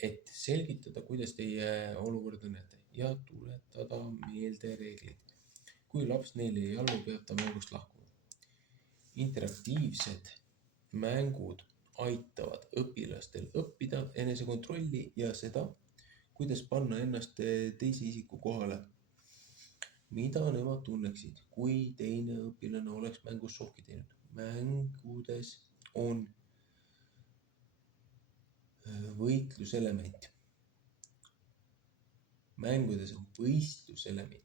Et selgitada, kuidas teie olukorda näete ja tuletada meelde reeglid. Kui laps neile ei allu, peab ta mängust lahkuma. Interaktiivsed mängud aitavad õpilastel õppida enesekontrolli ja seda, kuidas panna ennast teise isiku kohale. Mida nemad tunneksid, kui teine õpilane oleks mängus sohki teinud? Mängudes on võitluselement. Mängudes on võistluselement.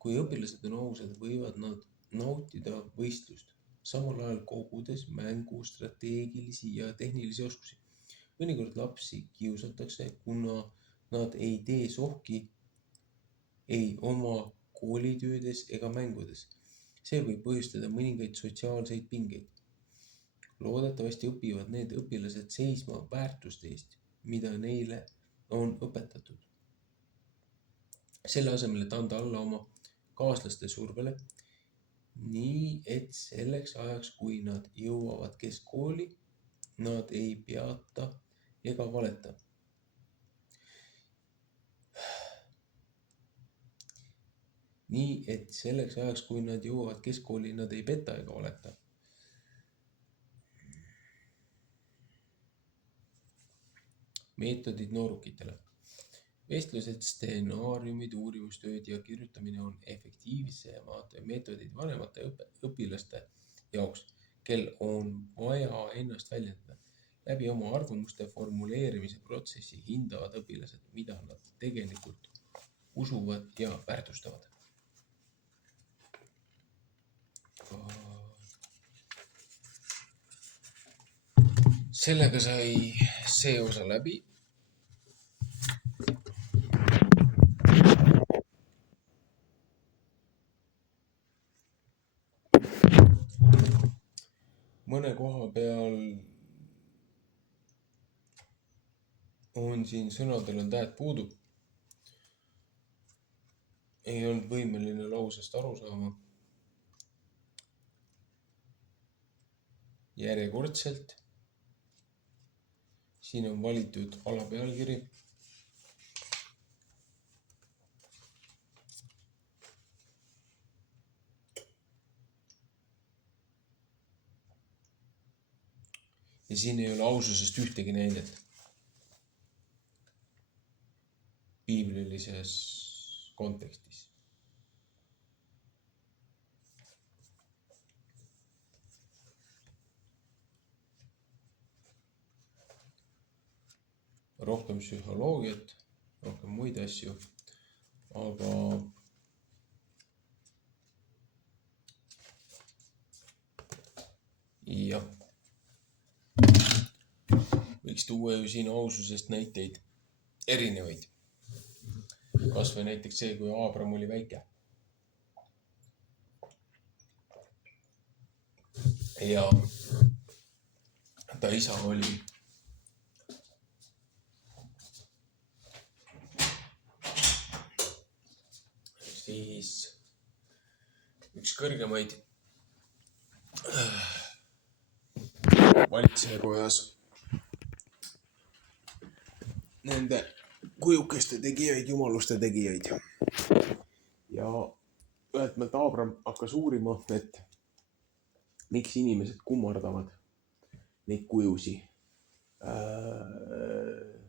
Kui õpilased on ausad, võivad nad nautida võistlust, samal ajal kogudes mängu strateegilisi ja tehnilisi oskusi. Mõnikord lapsi kiusatakse, kuna nad ei tee sohki ei oma koolitöödes ega mängudes. See võib põhjustada mõningaid sotsiaalseid pingeid. Loodetavasti õpivad need õpilased seisma väärtuste eest, mida neile on õpetatud. Selle asemel, et anda alla oma kaaslaste survele, nii et selleks ajaks, kui nad jõuavad keskkooli, nad ei peata ega valeta. Nii et selleks ajaks, kui nad jõuavad keskkooli, nad ei peta ega valeta. Meetodid noorukitele. Vestlused, stsenaariumid, uurimustööd ja kirjutamine on efektiivsemad meetodid vanemate õpilaste jaoks, kel on vaja ennast väljendada. Läbi oma arvamuste formuleerimise protsessi hindavad õpilased, mida nad tegelikult usuvad ja väärtustavad. Sellega sai see osa läbi. Mõne koha peal on siin sõnadel on tähed puudu. Ei olnud võimeline lausest aru saama. Järjekordselt. Siin on valitud alapealkiri. Ja siin ei ole aususest ühtegi näidet piiblilises kontekstis. Rohkem psühholoogiat, rohkem muid asju, aga jah. Võiks tuua ju siin aususest näiteid erinevaid. Kas või näiteks see, kui Aabram oli väike. Ja ta isa oli siis üks kõrgemaid valitsejakojas nende kujukeste tegijaid, jumaluste tegijaid. ja ühelt mõelt Aabram hakkas uurima, et miks inimesed kummardavad neid kujusi,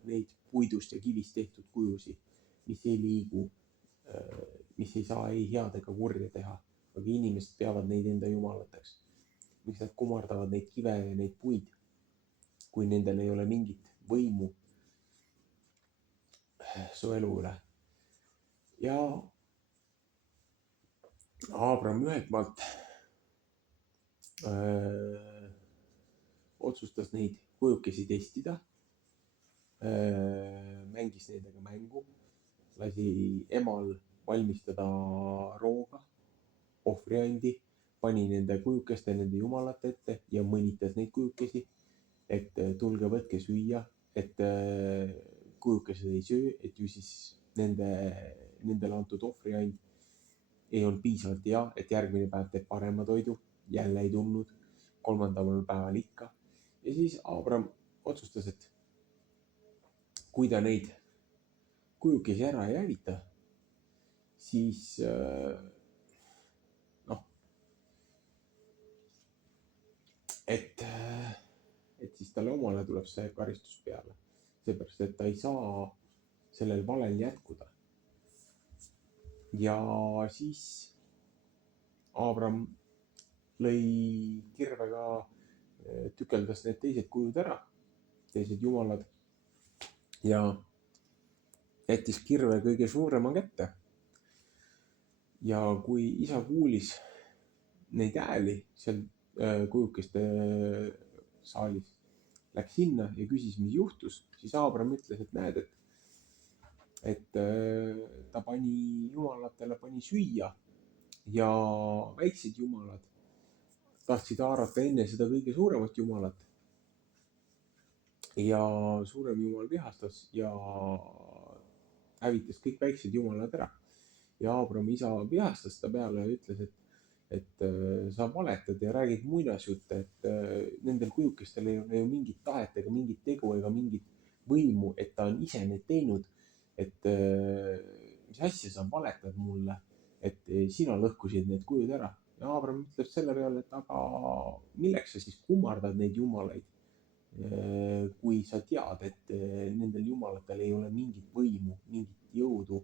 neid puidust ja kivist tehtud kujusi, mis ei liigu, mis ei saa ei head ega kurja teha, aga inimesed peavad neid enda jumalateks. Miks nad kummardavad neid kive ja neid puid, kui nendel ei ole mingit võimu su elu üle. Ja Aabram ühelt maalt otsustas neid kujukesi testida, mängis nendega mängu, lasi emal valmistada rooga, ohvriandi, pani nende kujukeste nende jumalate ette ja mõnitas neid kujukesi, et tulge võtke süüa, et kujukesed ei söö, et ju siis nendele antud ohvriand ei olnud piisavalt hea, et järgmine päev teeb parema toidu, jälle ei tulnud, kolmandal päeval ikka. Ja siis Aabram otsustas, et kui ta neid kujukesi ära ei hävita, siis et siis talle omale tuleb see karistus peale, seepärast et ta ei saa sellel valel jätkuda. Ja siis Aabram lõi kirvega, tükeldas need teised kujud ära, teised jumalad, ja jättis kirve kõige suurema kätte. Ja kui isa kuulis neid hääli seal kujukeste saalis, läks sinna ja küsis, mis juhtus, siis Aabram ütles, et näed, et ta pani jumalatele süüa ja väiksed jumalad tahtsid haarata enne seda kõige suuremat jumalat. Ja suurem jumal vihastas ja hävitas kõik väiksed jumalad ära. Ja Aabrami isa vihastas ta peale ja ütles, et sa valetad ja räägid muinasjutte, et nendel kujukestel ei ole ju mingit tahet ega mingit tegu ega mingit võimu, et ta on ise need teinud. Et mis asja sa valetad mulle, et sina lõhkusid need kujud ära. Ja Aabram ütleb selle peale, et aga milleks sa siis kummardad neid jumalaid, kui sa tead, et nendel jumalatel ei ole mingit võimu, mingit jõudu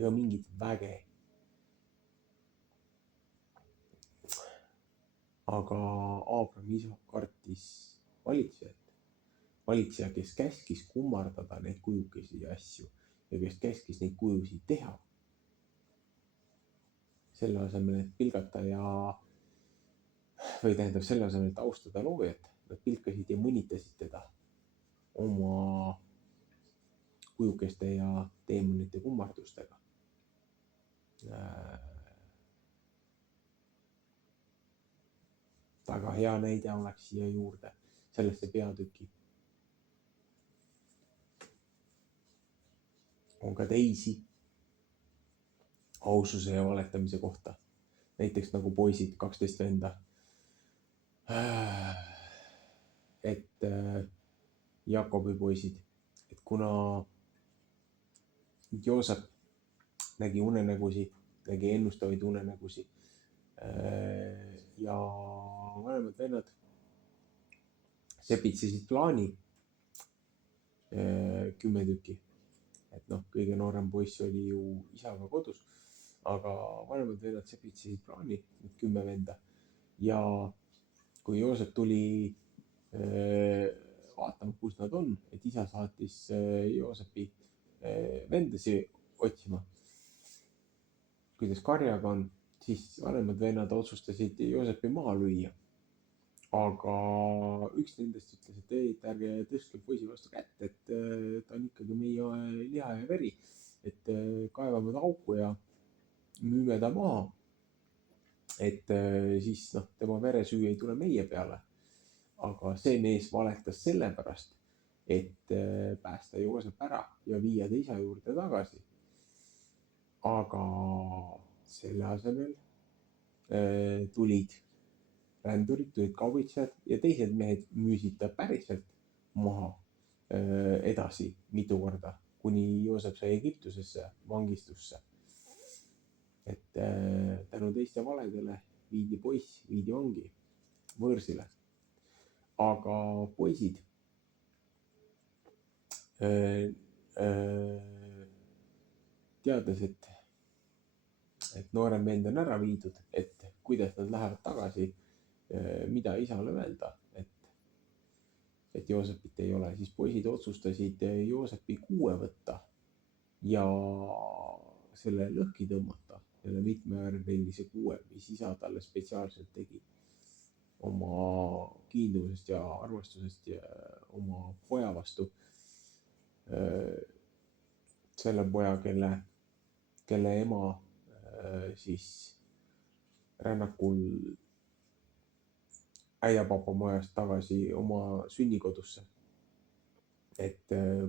ega mingit väge. Aga Aabrami isa kartis valitseja, kes käskis kummardada neid kujukesi ja asju ja kes käskis neid kujusid teha. Selle asemel, et pilgata selle asemel, et austada loojat, nad pilkasid ja mõnitasid teda oma kujukeste ja teemonite kummardustega. Väga hea näide oleks siia juurde, sellesse peatüki. On ka teisi aususe ja valetamise kohta. Näiteks nagu poisid, 12 venda. Et Jakobi poisid, et kuna Joosep nägi unenägusid, nägi ennustavaid unenägusid ja vanemad vennad sepitsesid plaani 10 tükki. Et kõige noorem poiss oli ju isaga kodus, aga vanemad vennad sepitsesid plaani, 10 venda. Ja kui Joosep tuli vaatama, kus nad on, et isa saatis Joosepi vendasi otsima, kuidas karjaga on, siis vanemad vennad otsustasid Joosepi maha lüüa. Aga üks nendest ütles, et ei, ärge tõstke poisi vastu kätt, et ta on ikkagi meie liha ja veri, et kaevame ta auku ja müüme ta maha, et siis tema veresüü ei tule meie peale. Aga see mees valetas sellepärast, et päästa Joosep ära ja viia ta isa juurde tagasi. Aga selle asemel tulid rändurid, tulid kaubitsejad ja teised mehed müüsid ta päriselt maha edasi mitu korda, kuni Joosep sai Egiptusesse vangistusse. Et tänu teiste valedele viidi vangi võõrsile. Aga poisid teades, et noorem vend on ära viidud, et kuidas nad lähevad tagasi, mida isale öelda, et Joosepit ei ole, siis poisid otsustasid Joosepi kuue võtta ja selle lõhki tõmmata, selle mitmevärvilise kuue, mis isa talle spetsiaalselt tegi oma kiinduvusest ja armastusest ja oma poja vastu. Selle poja, kelle ema siis rännakul äiapapa majast tagasi oma sünnikodusse. Et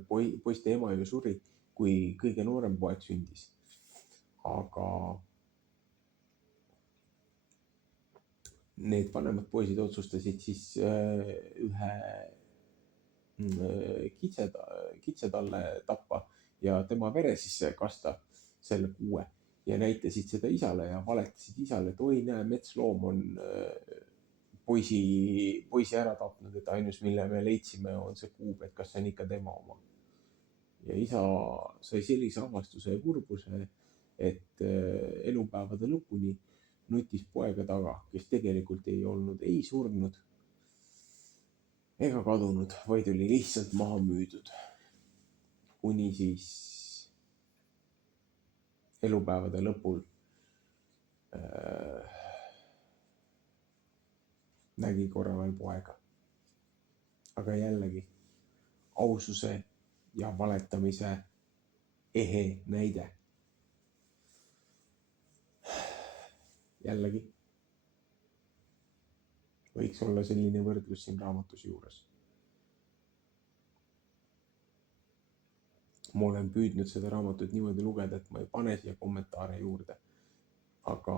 poiste ema ju suri, kui kõige noorem poeg sündis. Aga need vanemad poisid otsustasid siis ühe kitse talle tappa ja tema vere sisse kasta selle kuue ja näitasid seda isale ja valetasid isale, et oi näe, metsloom on poisi ära tapnud, et ainus, mille me leidsime, on see kuub, et kas see on ikka tema oma. Ja isa sai sellise avastuse ja kurbuse, et elupäevade lõpuni nutis poega taga, kes tegelikult ei olnud ei surnud ega kadunud, vaid oli lihtsalt maha müüdud. Kuni siis elupäevade lõpul nägi korra veel poega. Aga jällegi aususe ja valetamise ehe näide. Jällegi võiks olla selline võrdlus siin raamatus juures. Ma olen püüdnud seda raamatut niimoodi lugeda, et ma ei pane siia kommentaare juurde. Aga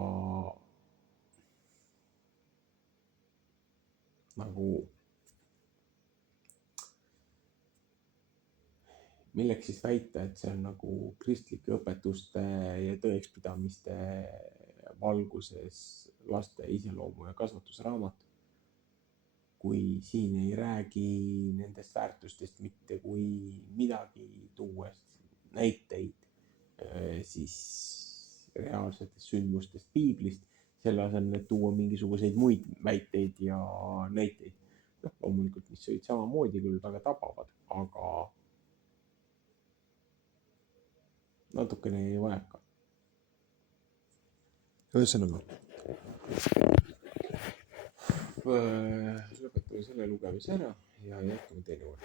nagu milleks siis väita, et see on nagu kristlike õpetuste ja tõekspidamiste valguses laste iseloomu ja kasvatusraamat, kui siin ei räägi nendest väärtustest mitte kui midagi, tuues näiteid siis reaalsetest sündmustest piiblist, selle asemel, et tuua mingisuguseid muid väiteid ja näiteid. Loomulikult, mis olid samamoodi küll väga tabavad, aga natukene ei vajaka. Ühesõnaga, lõpetame selle lugemise ära ja jätkame teine kord.